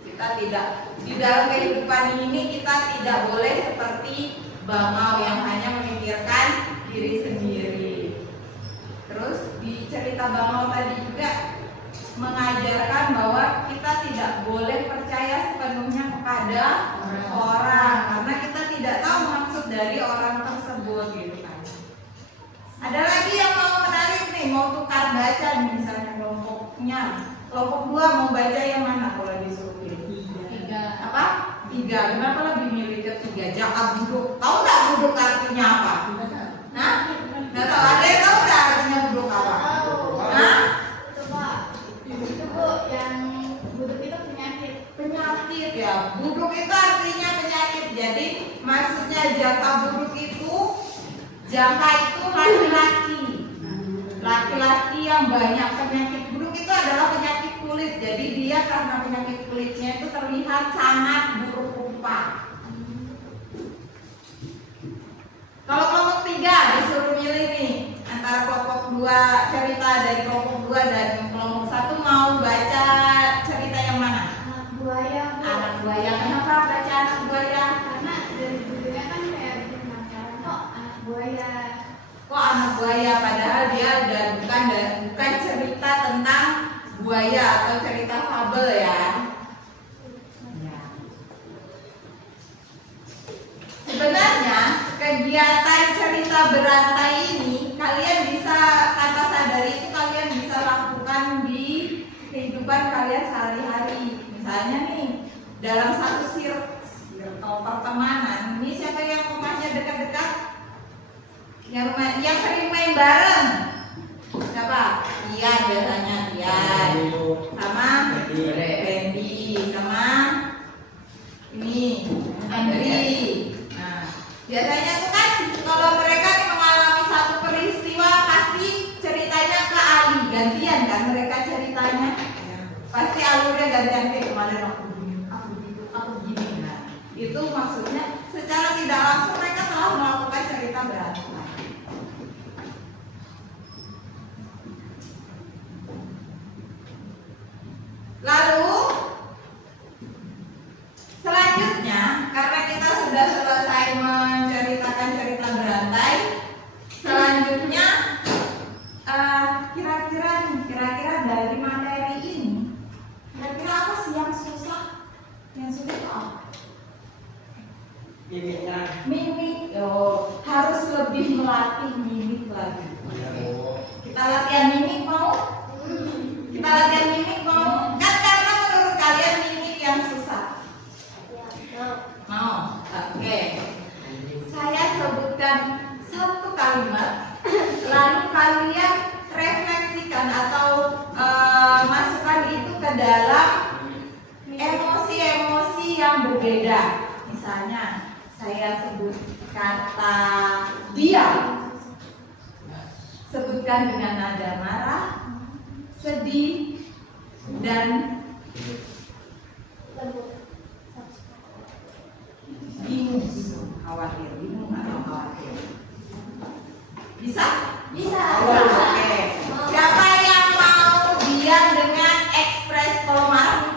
Kita tidak, di dalam kehidupan ini kita tidak boleh seperti bangau yang hanya memikirkan diri sendiri. Terus di cerita bangau tadi juga mengajarkan bahwa kita tidak boleh percaya sepenuhnya kepada orang, karena kita tidak tahu maksud dari orang tersebut gitu kan. Ada lagi yang mau menarik nih, mau tukar baca nih, misalnya kelompoknya. Kelompok 2 mau baca yang mana kalau disuruh pilih? 3. Apa? 3. Kenapa lebih milih ke 3? Jaka buduk. Tahu nggak buduk artinya apa? Nah? Nggak tahu. Ada yang tahu nggak artinya buduk apa? Nah? Itu Pak, itu Bu, yang buduk itu penyakit. Penyakit ya. Buduk itu artinya penyakit. Jadi maksudnya jaka buduk itu, jaka itu laki-laki. Laki-laki yang banyak penyakit. Buduk itu adalah penyakit kulit. Jadi dia karena penyakit kulitnya itu terlihat sangat buruk rupa. Kalau kelompok 3 disuruh milih nih antara kelompok 2, cerita dari kelompok 2 dan kelompok 1, mau baca cerita yang mana? Anak buaya Bu. Anak buaya. Kenapa baca anak buaya? Karena dari judulnya kan kayak bikin penasaran kok anak buaya. Kok anak buaya? Padahal dia bukan cerita tentang buaya atau cerita fabel ya. Sebenarnya kegiatan cerita berantai ini kalian bisa, tanpa sadar itu kalian bisa lakukan di kehidupan kalian sehari-hari. Misalnya nih, dalam satu circle pertemanan, ini siapa yang rumahnya dekat-dekat? Yang sering main bareng? Siapa? Ian, biasanya Ian. Sama Randy, sama ini Andri. Nah, biasanya tuh kan kalau mereka mengalami satu peristiwa pasti ceritanya ke Ali, gantian kan mereka ceritanya. Pasti alurnya gantian, kayak kemarin aku gini. Nah, itu maksudnya secara tidak langsung mereka telah melakukan cerita berantai. Lalu selanjutnya, karena kita sudah selesai menceritakan cerita berantai, selanjutnya kira-kira dari materi ini, kira-kira apa sih yang susah? Yang sulit itu apa? Mimik. Oh, harus lebih melatih mimik lagi. Kita latihan mimik mau? Kita latihan mimik mau? Kan karena menurut kalian mimik yang susah. Mau? Oke. Saya sebutkan satu kalimat, lalu kalian refleksikan atau masukkan itu ke dalam emosi-emosi yang berbeda. Misalnya, saya sebut kata diam. Sebutkan dengan nada marah, sedih, dan bingung, khawatir, bingung atau khawatir. Bisa? Bisa. Oke. Siapa yang mau diam dengan ekspres, kalau marah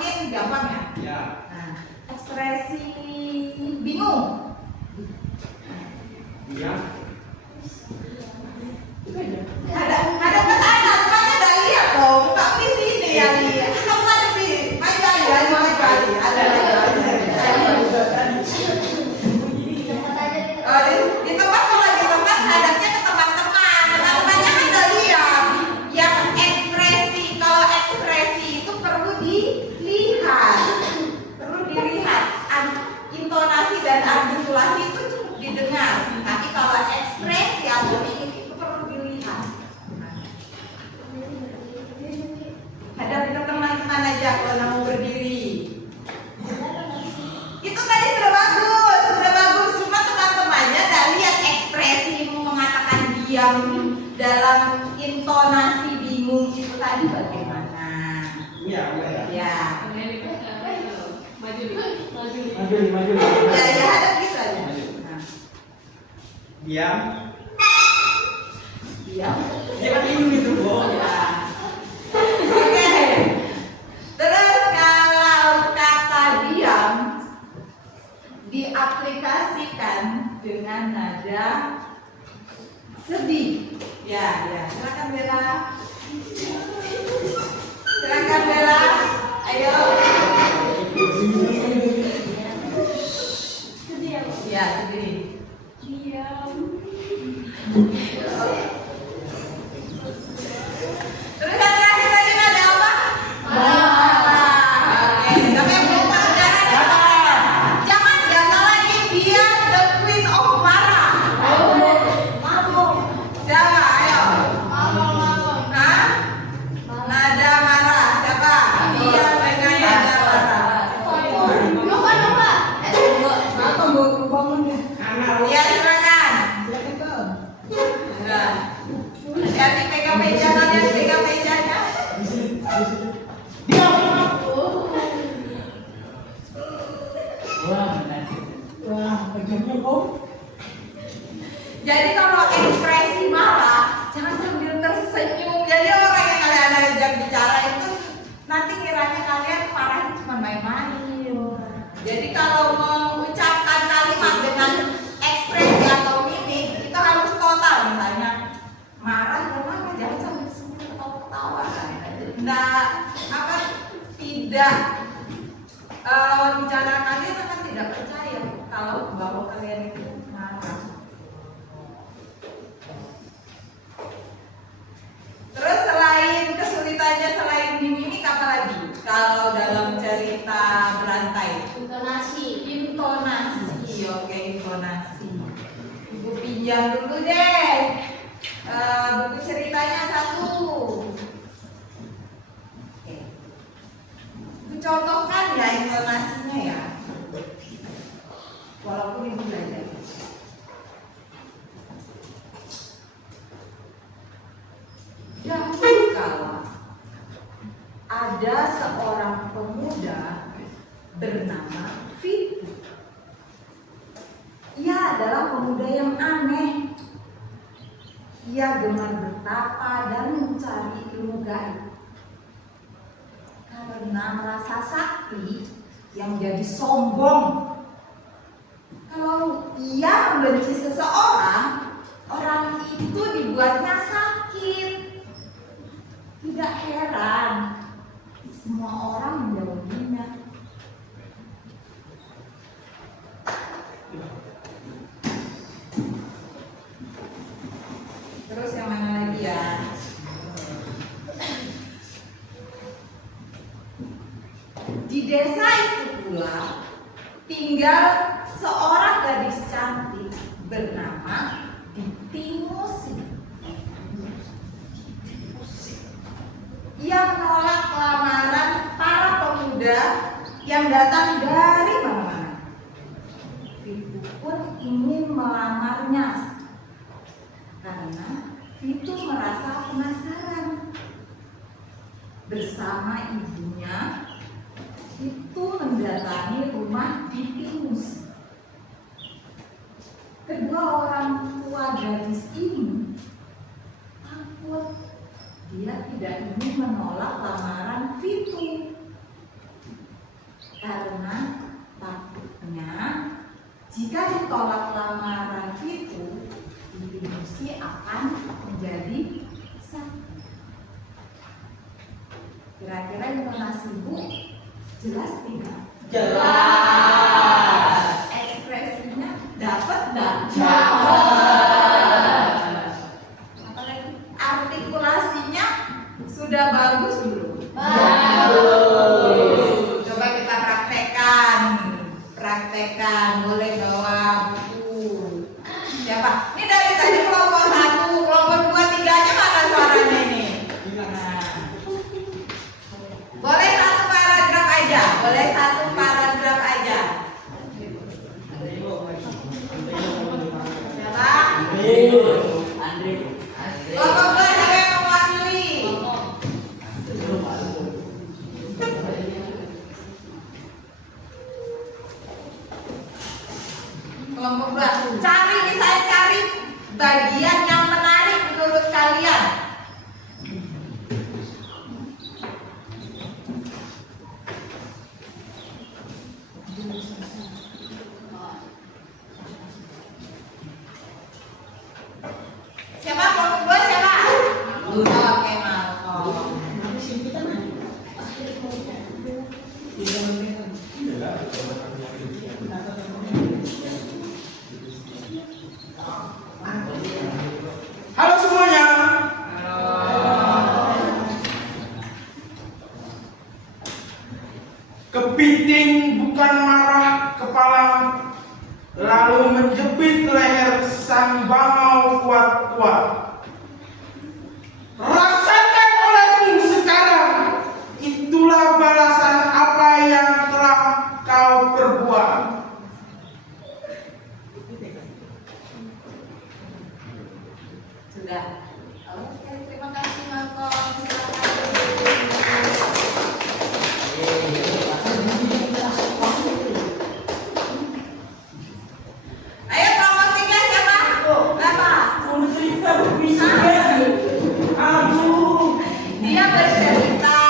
dilihat. Perlu dilihat. Intonasi dan artikulasi itu cukup didengar. Tapi kalau ekspresi atau mimik itu perlu dilihat. Hadapi ke teman-teman aja kalau mau berdiri. Itu tadi sudah bagus. Cuma teman-temannya nggak lihat ekspresimu mengatakan diam dalam intonasi bingung itu tadi bagaimana? Iya, Ya. Maju. Ya hadapi saja. Nah, Diam. diam. Jangan bingung itu, Bu. Ya. Oke. Terus kalau kata diam diaplikasikan dengan nada sedih. Ya. Silakan Bella. Ayo. Ya, sedih. Terus yang terakhir tadi nada apa? Oke, tapi yang belum pelajaran jangan lagi dia the queen of marah. Siapa? Ayo. Hah? Nada marah. Siapa? Dia dengan nada marah. Apa mau bangun ya? Ya, silakan. Silakan tuh. Nah, hati-hati pegang meja, kalian pegang mejanya. Wah, kerjanya kok. Jadi kalau ekspresi marah, jangan sambil tersenyum. Jadi orang yang kalian ajak bicara itu nanti kiranya kalian marahnya cuma main-main. Jadi kalau mengucapkan kalimat dengan ekspresi atau mimik itu harus total. Misalnya marah, jangan sambil senyum atau ketawa. Tidak lawan bicara kalian akan tidak percaya kalau bahwa kalian itu marah. Terus selain kesulitannya selain di mimik apa lagi? Kalau dalam cerita berantai, intonasi. Oke, intonasi. Ibu pinjam dulu deh buku ceritanya satu. Oke. Ibu contohkan ya intonasinya ya. Walaupun ibu belajar. Dahulu kala ada seorang pemuda bernama Fitu. Ia adalah pemuda yang aneh. Ia gemar bertapa dan mencari ilmu gaib. Karena merasa sakti yang jadi sombong. Kalau ia membenci seseorang, orang itu dibuatnya sakit. Tidak heran, semua orang menjauhinya. Terus yang mana lagi ya? Di desa itu pula tinggal seorang gadis cantik bernama Ditimusi. Ia menolak lamaran para pemuda yang datang dari mana-mana. Fitu pun ingin melamarnya karena Fitu merasa penasaran. Bersama ibunya, Fitu mendatangi rumah Ditimusi. Kedua orang tua gadis ini takut. Dia tidak ingin menolak lamaran Fitu karena takutnya jika ditolak lamaran Fitu, Ditimusi akan menjadi sakit. Kira-kira intonasi ibu jelas tidak? Jelas. Ekspresinya dapat dan apalagi artikulasinya sudah bagus belum? Bagus. boleh satu paragraf aja. Siapa? Kelompok 2 siapa yang mewakili? Kelompok 2, cari bagian yang menarik menurut kalian. Siapa kelompok 2 siapa? Oke, Malcolm. Halo semuanya. Kepiting bukan marah kepala, lalu menjepit leher sang bangau kuat-kuat. Rasakan olehmu sekarang, itulah balasan apa yang telah kau perbuat. Sudah. Oke, terima kasih Malcolm. Ayo kelompok 3 siapa? Bapak. Dia bercerita,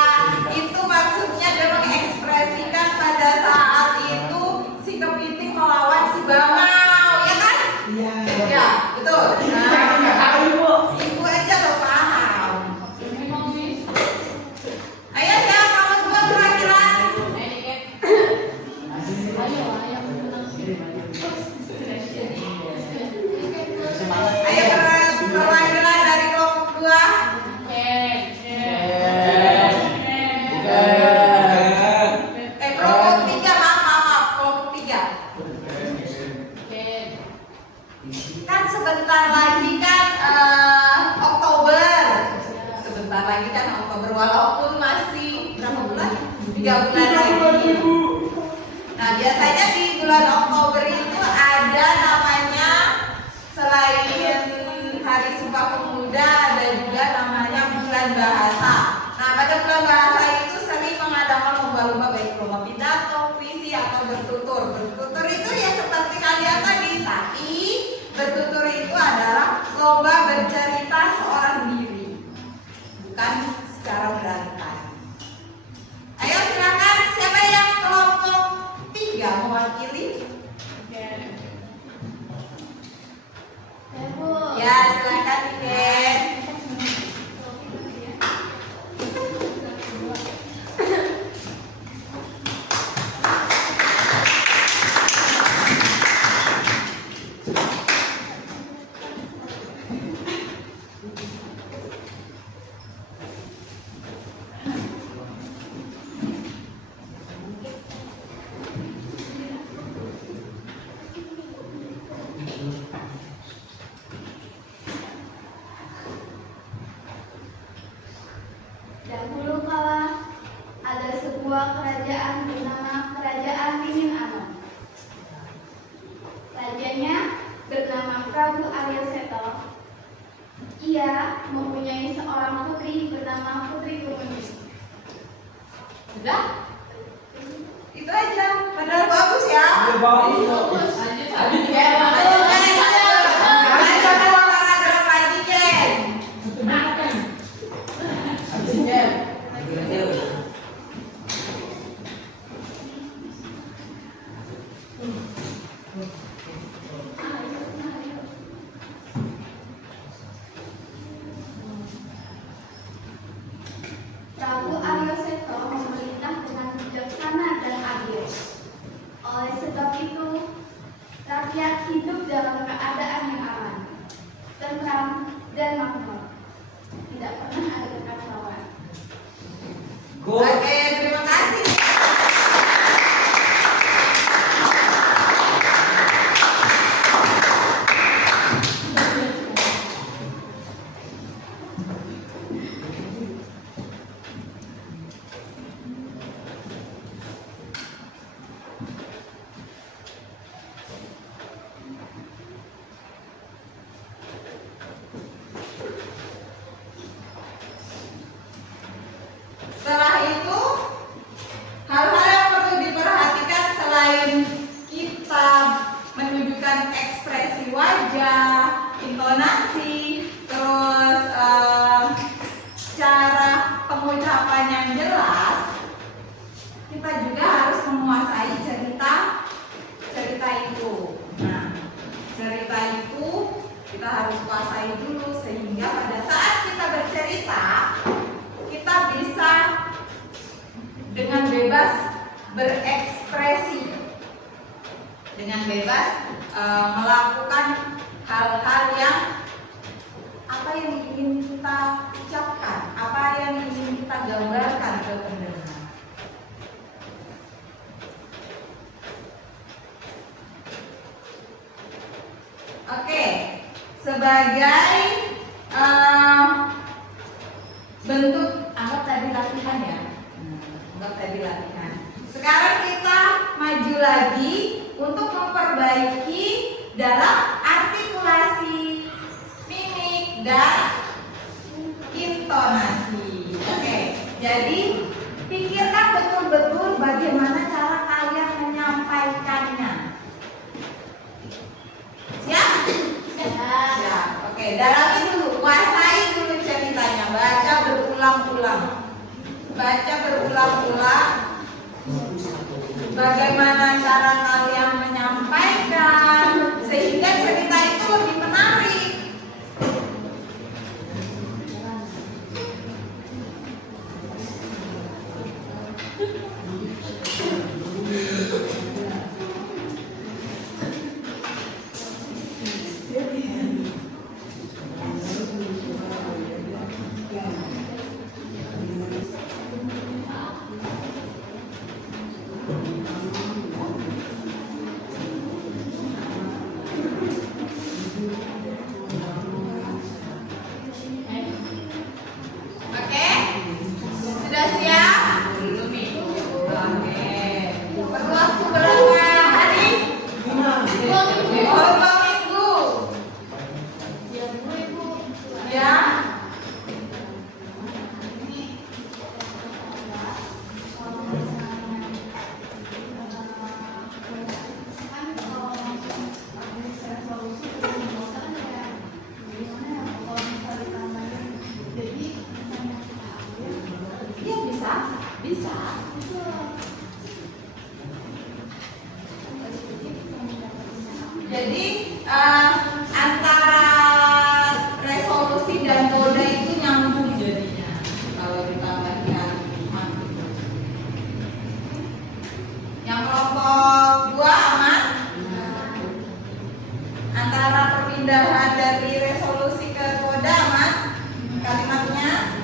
itu maksudnya dia mengekspresikan pada saat itu si kepiting melawan si bangau, ya kan? Iya. Ya, betul. Nah, ibu aja lo paham. Ayo siapa kamu 2 perwakilan? Ayo perwakilan dari kelompok 2. Kelompok 3, maaf, kelompok 3. Kan sebentar lagi kan Oktober. Sebentar lagi kan Oktober, walaupun masih berapa bulan? 3 bulan lagi. Nah, biasanya di bulan Oktober itu ada namanya, selain Hari Sumpah Pemuda, ada juga namanya Bulan Bahasa. Nah, pada bulan bahasa itu sering mengadakan lomba-lomba baik lomba pidato, puisi, atau bertutur. Bertutur itu ya seperti kalian tadi, tapi bertutur itu adalah lomba bercerita seorang diri, bukan secara berantai. Ayo silakan, siapa yang kelompok 3 mewakili? Ya, silakan Ken. Dahulu kala ada sebuah kerajaan bernama Kerajaan Dingin Anom. Rajanya bernama Prabu Arya Seto. Ia mempunyai seorang putri bernama Putri Kemuning. Sudah? Itu aja. Padahal bagus ya. Bagus. Lanjut ya. Ayo, paragraf lagi, Ken. Prabu Arya Seto memerintah dengan bijaksana dan adil. Oleh sebab itu, menguasai cerita itu. Nah, cerita itu kita harus kuasai dulu sehingga pada saat kita bercerita kita bisa dengan bebas berekspresi, dengan bebas melakukan hal-hal yang apa yang ingin kita ucapkan, apa yang ingin kita gambarkan ke pendengar. Oke, sebagai bentuk anggap tadi latihan ya, anggap tadi latihan. Sekarang kita maju lagi untuk memperbaiki dalam artikulasi, mimik, dan intonasi. Oke, jadi pikirkan betul-betul bagaimana cara kalian menyampaikannya. Siap? Siap. Oke, dalami dulu, kuasai dulu ceritanya, baca berulang-ulang. Baca berulang-ulang bagaimana cara kalian menyampaikan sehingga cerita itu lebih menarik. Oke, sudah siap? Oke, perlu waktu berapa hari? 2 minggu. Ya. Iya bisa. Jadi antara resolusi dan kode itu nyambung jadinya kalau ditambahin yang kelompok 2 aman. Antara perpindahan dari resolusi ke kode aman kalimatnya.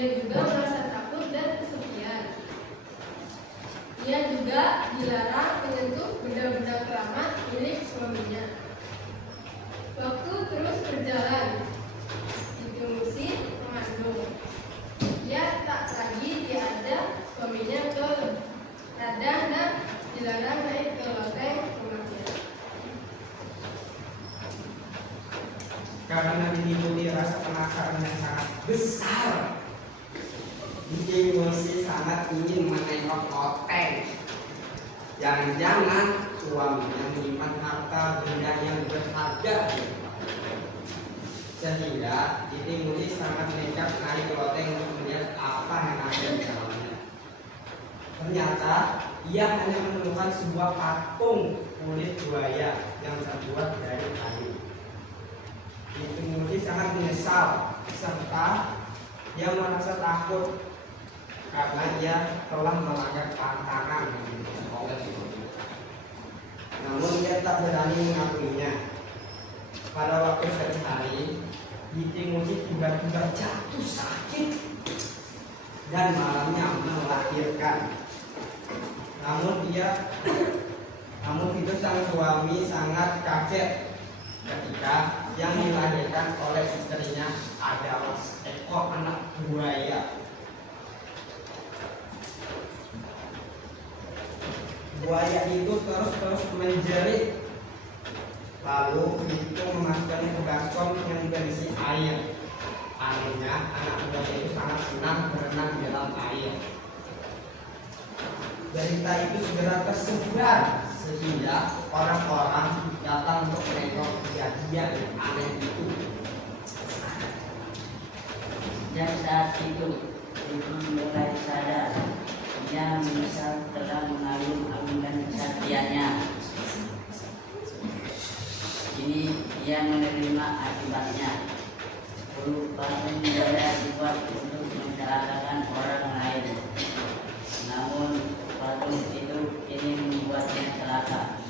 Ia juga merasa takut dan kesepian. Ia juga dilarang menyentuh benda-benda keramat milik suaminya. Waktu terus berjalan. Ibu Musi mengandung. Ia tak lagi diajak suaminya ke ladang dan dilarang naik ke loteng rumahnya. Karena ditimbuli rasa penasaran yang sangat besar, Bibi Musi sangat ingin menengok loteng. Jangan-jangan suaminya menyimpan harta benda yang berharga. Sehingga Bibi Musi sangat nekat naik ke loteng untuk melihat apa yang ada di dalamnya. Ternyata ia hanya menemukan sebuah patung kulit buaya yang terbuat dari kayu. Bibi Musi sangat menyesal serta dia merasa takut karena ia telah melanggar pantangan yang diberikan oleh suaminya. Namun ia tak berani mengakuinya. Pada waktu suatu hari, Bibi Musi tiba-tiba jatuh sakit dan malamnya melahirkan. Namun itu sang suami sangat kaget ketika yang dilahirkan oleh istrinya adalah seekor anak buaya. Buaya itu terus menjerit. Lalu itu memasukkannya ke baskom yang berisi air. Anehnya, anak buaya itu sangat senang berenang di dalam air. Berita itu segera tersebar sehingga orang-orang datang untuk menengok kejadian yang aneh itu. Dan saat itu ibu mulai sadar. Ia menyesal telah mengagung-agungkan kesaktiannya. Ini ia menerima akibatnya. Patung buaya dibuat untuk mencelakakan orang lain. Namun patung itu ingin membuatnya celaka.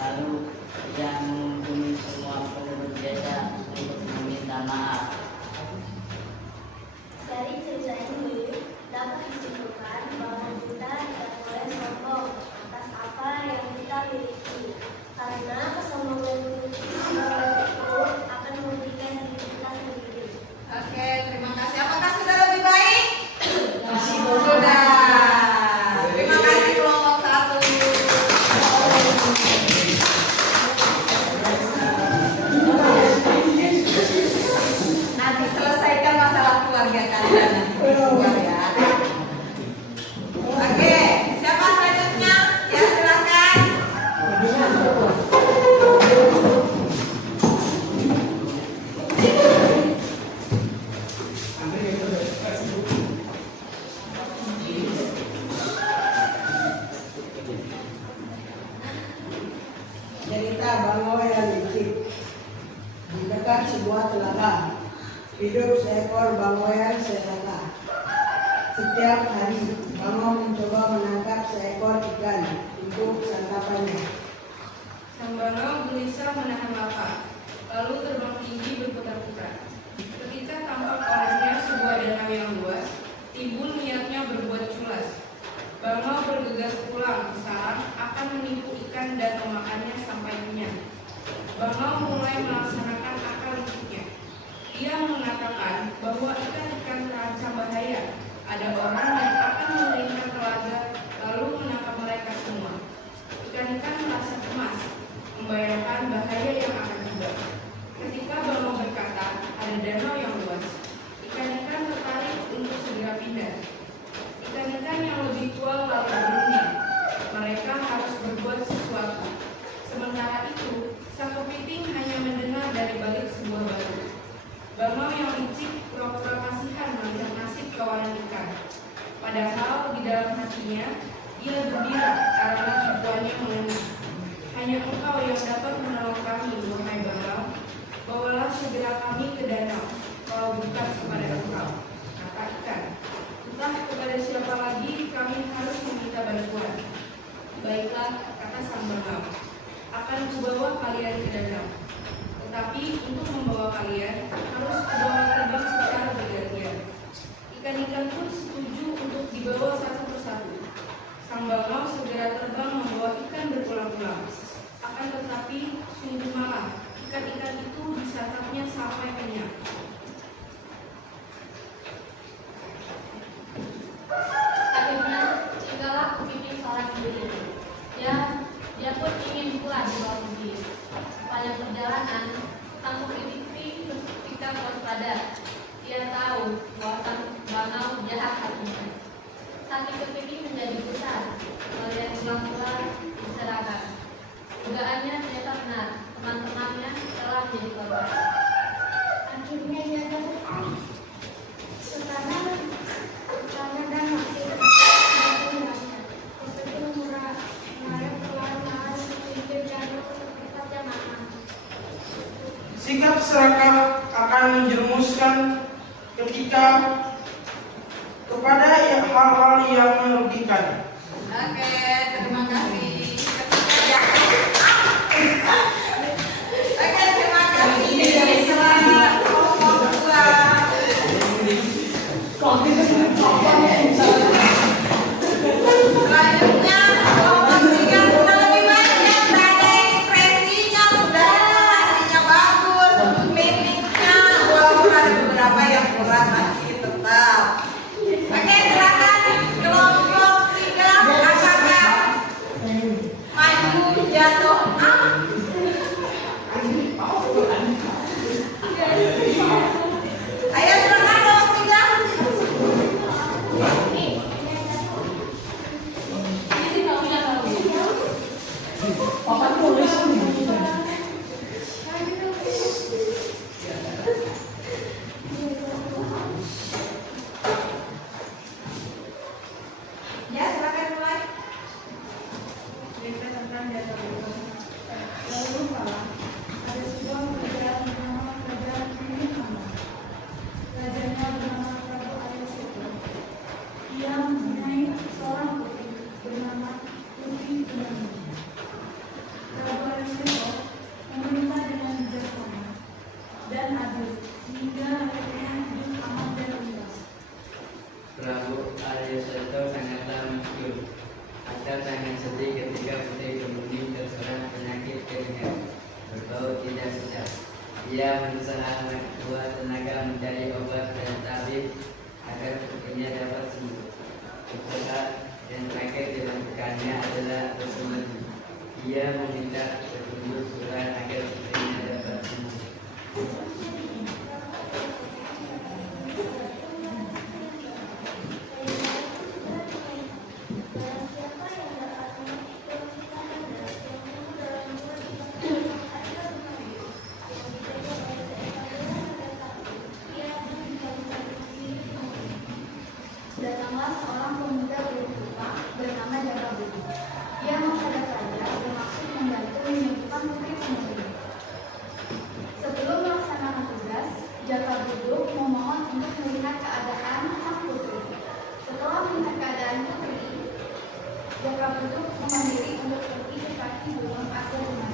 Lalu ia menghubungi semua penduduk desa untuk meminta maaf. Dari cerita ini dapat disimpulkan bahwa kita tidak boleh sombong atas apa yang kita miliki, karena kesombongan itu akan merugikan diri kita sendiri. Oke, terima kasih. Apakah sudah lebih baik? Sudah. Terima kasih kelompok 1. Nanti selesaikan masalah keluarga kalian nanti di luar ya. Oke, siapa selanjutnya? Ya, silakan. Cerita Bango yang licik. Di dekat sebuah telaga, hidup seekor bangoyan sesaka. Setiap hari, Bango mencoba menangkap seekor ikan untuk santapannya. Sang Bango gelisah menahan lapar, lalu terbang tinggi berputar-putar. Ketika tampak olehnya sebuah danau yang luas, timbul niatnya berbuat culas. Bango bergegas pulang ke sarang akan menipu ikan dan memakannya sampai kenyang. Bango mulai melaksanakan akal liciknya. Ia mengatakan bahwa ikan-ikan terancam bahaya. Ada orang yang akan mengeringkan telaga lalu menangkap mereka semua. Ikan-ikan merasa cemas, membayangkan bahaya yang akan tiba. Ketika Bango berkata, ada danau yang luas, ikan-ikan tertarik untuk segera pindah. Ikan-ikan yang lebih tua lalu berunding. Mereka harus berbuat sesuatu. Sementara itu, sang kepiting hanya mendengar dari balik sebuah batu. Bango yang licik pura-pura kasihan melihat nasib kawanan ikan. Padahal di dalam hatinya, ia gembira karena tipuannya mengenai. Hanya engkau yang dapat menolong kami, wahai Bango. Bawalah segera kami ke danau, kalau bukan kepada engkau, kata ikan. Entah kepada siapa lagi kami harus meminta bantuan. Baiklah, kata sang Bango, akan kubawa kalian ke danau. Tetapi untuk membawa kalian harus kubawa terbang secara bergantian. Ikan hati kepingin menjadi besar. Kalian pulang-pulang diserahkan. Dugaannya ternyata benar. Teman-temannya telah menjadi korban. Akhirnya ia terbukti. Sekarang karena dan masih seperti murah menarik perlahan-lahan sehingga jatuh ke tempat yang aman. Sikap serakah akan menjerumuskan ketika kepada hal-hal yang merugikan. Oke, terima kasih. Oke, terima kasih. Selamat kelompok 2. Selanjutnya kelompok 3 sudah lebih banyak. Sudah ada ekspresinya, sudah ada hasilnya bagus, mimiknya. Walaupun ada beberapa yang kurang masih tetap. Oke, silakan kelompok 3 angkatkan maju jatuh. Ayo silakan kelompok 3. Ya, silakan mulai. Cerita tentang jatuh gunung. Lalu kala ada sebuah kerajaan bernama Kerajaan Minahasa. Rajanya bernama Prabu Aryoseto. Ia mempunyai seorang putri bernama Putri Gunung. Prabu Aryoseto memerintah dengan bijaksana dan adil sehingga rakyatnya hidup aman dan bebas. Prabu Aryoseto sangatlah masyhur. Akan sangat sedih ketika Putri Kemuning terserang penyakit keringat berbau tidak sedap. Ia berusaha kuat tenaga mencari obat dan tabib agar putrinya dapat sembuh. Usaha yang terakhir dilakukannya adalah bersembunyi. Ia meminta petunjuk surat agar putrinya dapat sembuh. Datanglah seorang pemuda berupa bernama Jakabudi. Ia menghadap raja bermaksud membantu menyembuhkan putri Kemuning. Sebelum melaksanakan tugas, Jakabudi memohon untuk melihat keadaan sang putri. Setelah melihat keadaan putri, Jakabudi memandiri untuk pergi ke kaki gunung Arjuna.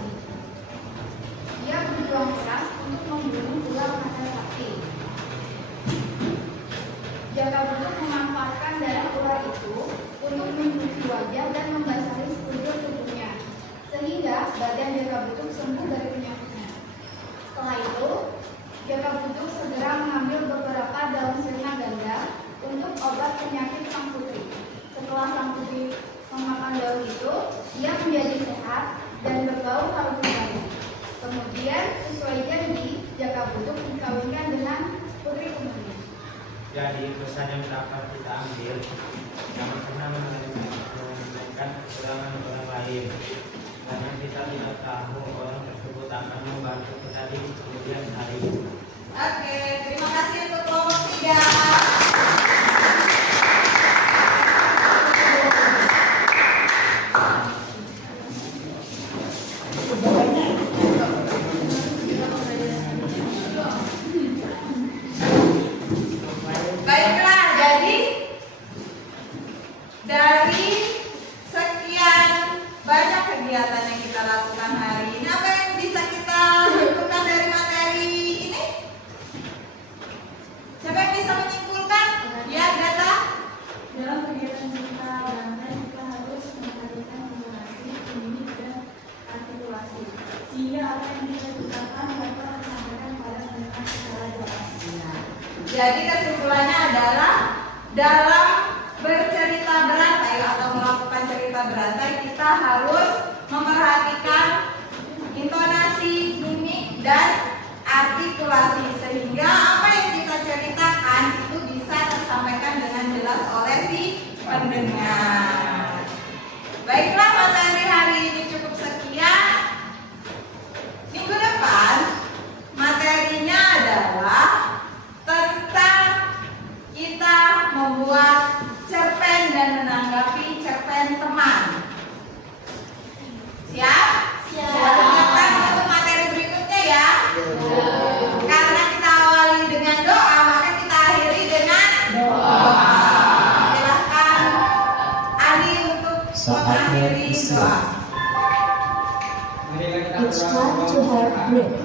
Ia berjuang keras untuk membunuh ular naga sakti. Jakabudi memanfaatkan darah ular itu untuk menyembuhi wajah dan membasahi sekujur tubuhnya, sehingga badan Jakabudi sembuh dari penyakitnya. Setelah itu, Jakabudi segera mengambil beberapa daun sirna ganda untuk obat penyakit sang putri. Setelah sang putri memakan daun itu, ia menjadi sehat dan berbau harum wangi. Kemudian, sesuai janji, Jakabudi dikawinkan dengan Putri Kemuning. Jadi pesan yang dapat kita ambil, jangan pernah menunjukkan kekurangan orang lain, karena kita tidak tahu orang tersebut akan membantu kita di kemudian hari. Oke, terima kasih untuk kelompok 3. Baiklah, jadi dari sekian banyak kegiatan yang kita lakukan hari ini, apa yang bisa kita simpulkan dari materi ini? Siapa yang bisa menyimpulkan? Ya, Gata. Dalam kegiatan kita berantai, kita harus memperhatikan komunikasi, mimik, dan artikulasi, sehingga apa yang kita ucapkan dapat disampaikan pada pendengar secara jelas. Jadi kesimpulannya adalah dalam bercerita berantai atau melakukan cerita berantai, kita harus memperhatikan intonasi, mimik, dan artikulasi, sehingga apa yang kita ceritakan itu bisa tersampaikan dengan jelas oleh si pendengar. mendengar. Baiklah, materi hari ini cukup sekian. Minggu depan materinya adalah tentang kita membuat cerpen dan menanggapi cerpen teman. Siap? Siap. Siapkan untuk materi berikutnya ya. Karena kita awali dengan doa, maka kita akhiri dengan doa. Silahkan Adi untuk Saatnya mengakhiri istirahat. doa. Marilah kita It's berdoa time to have break.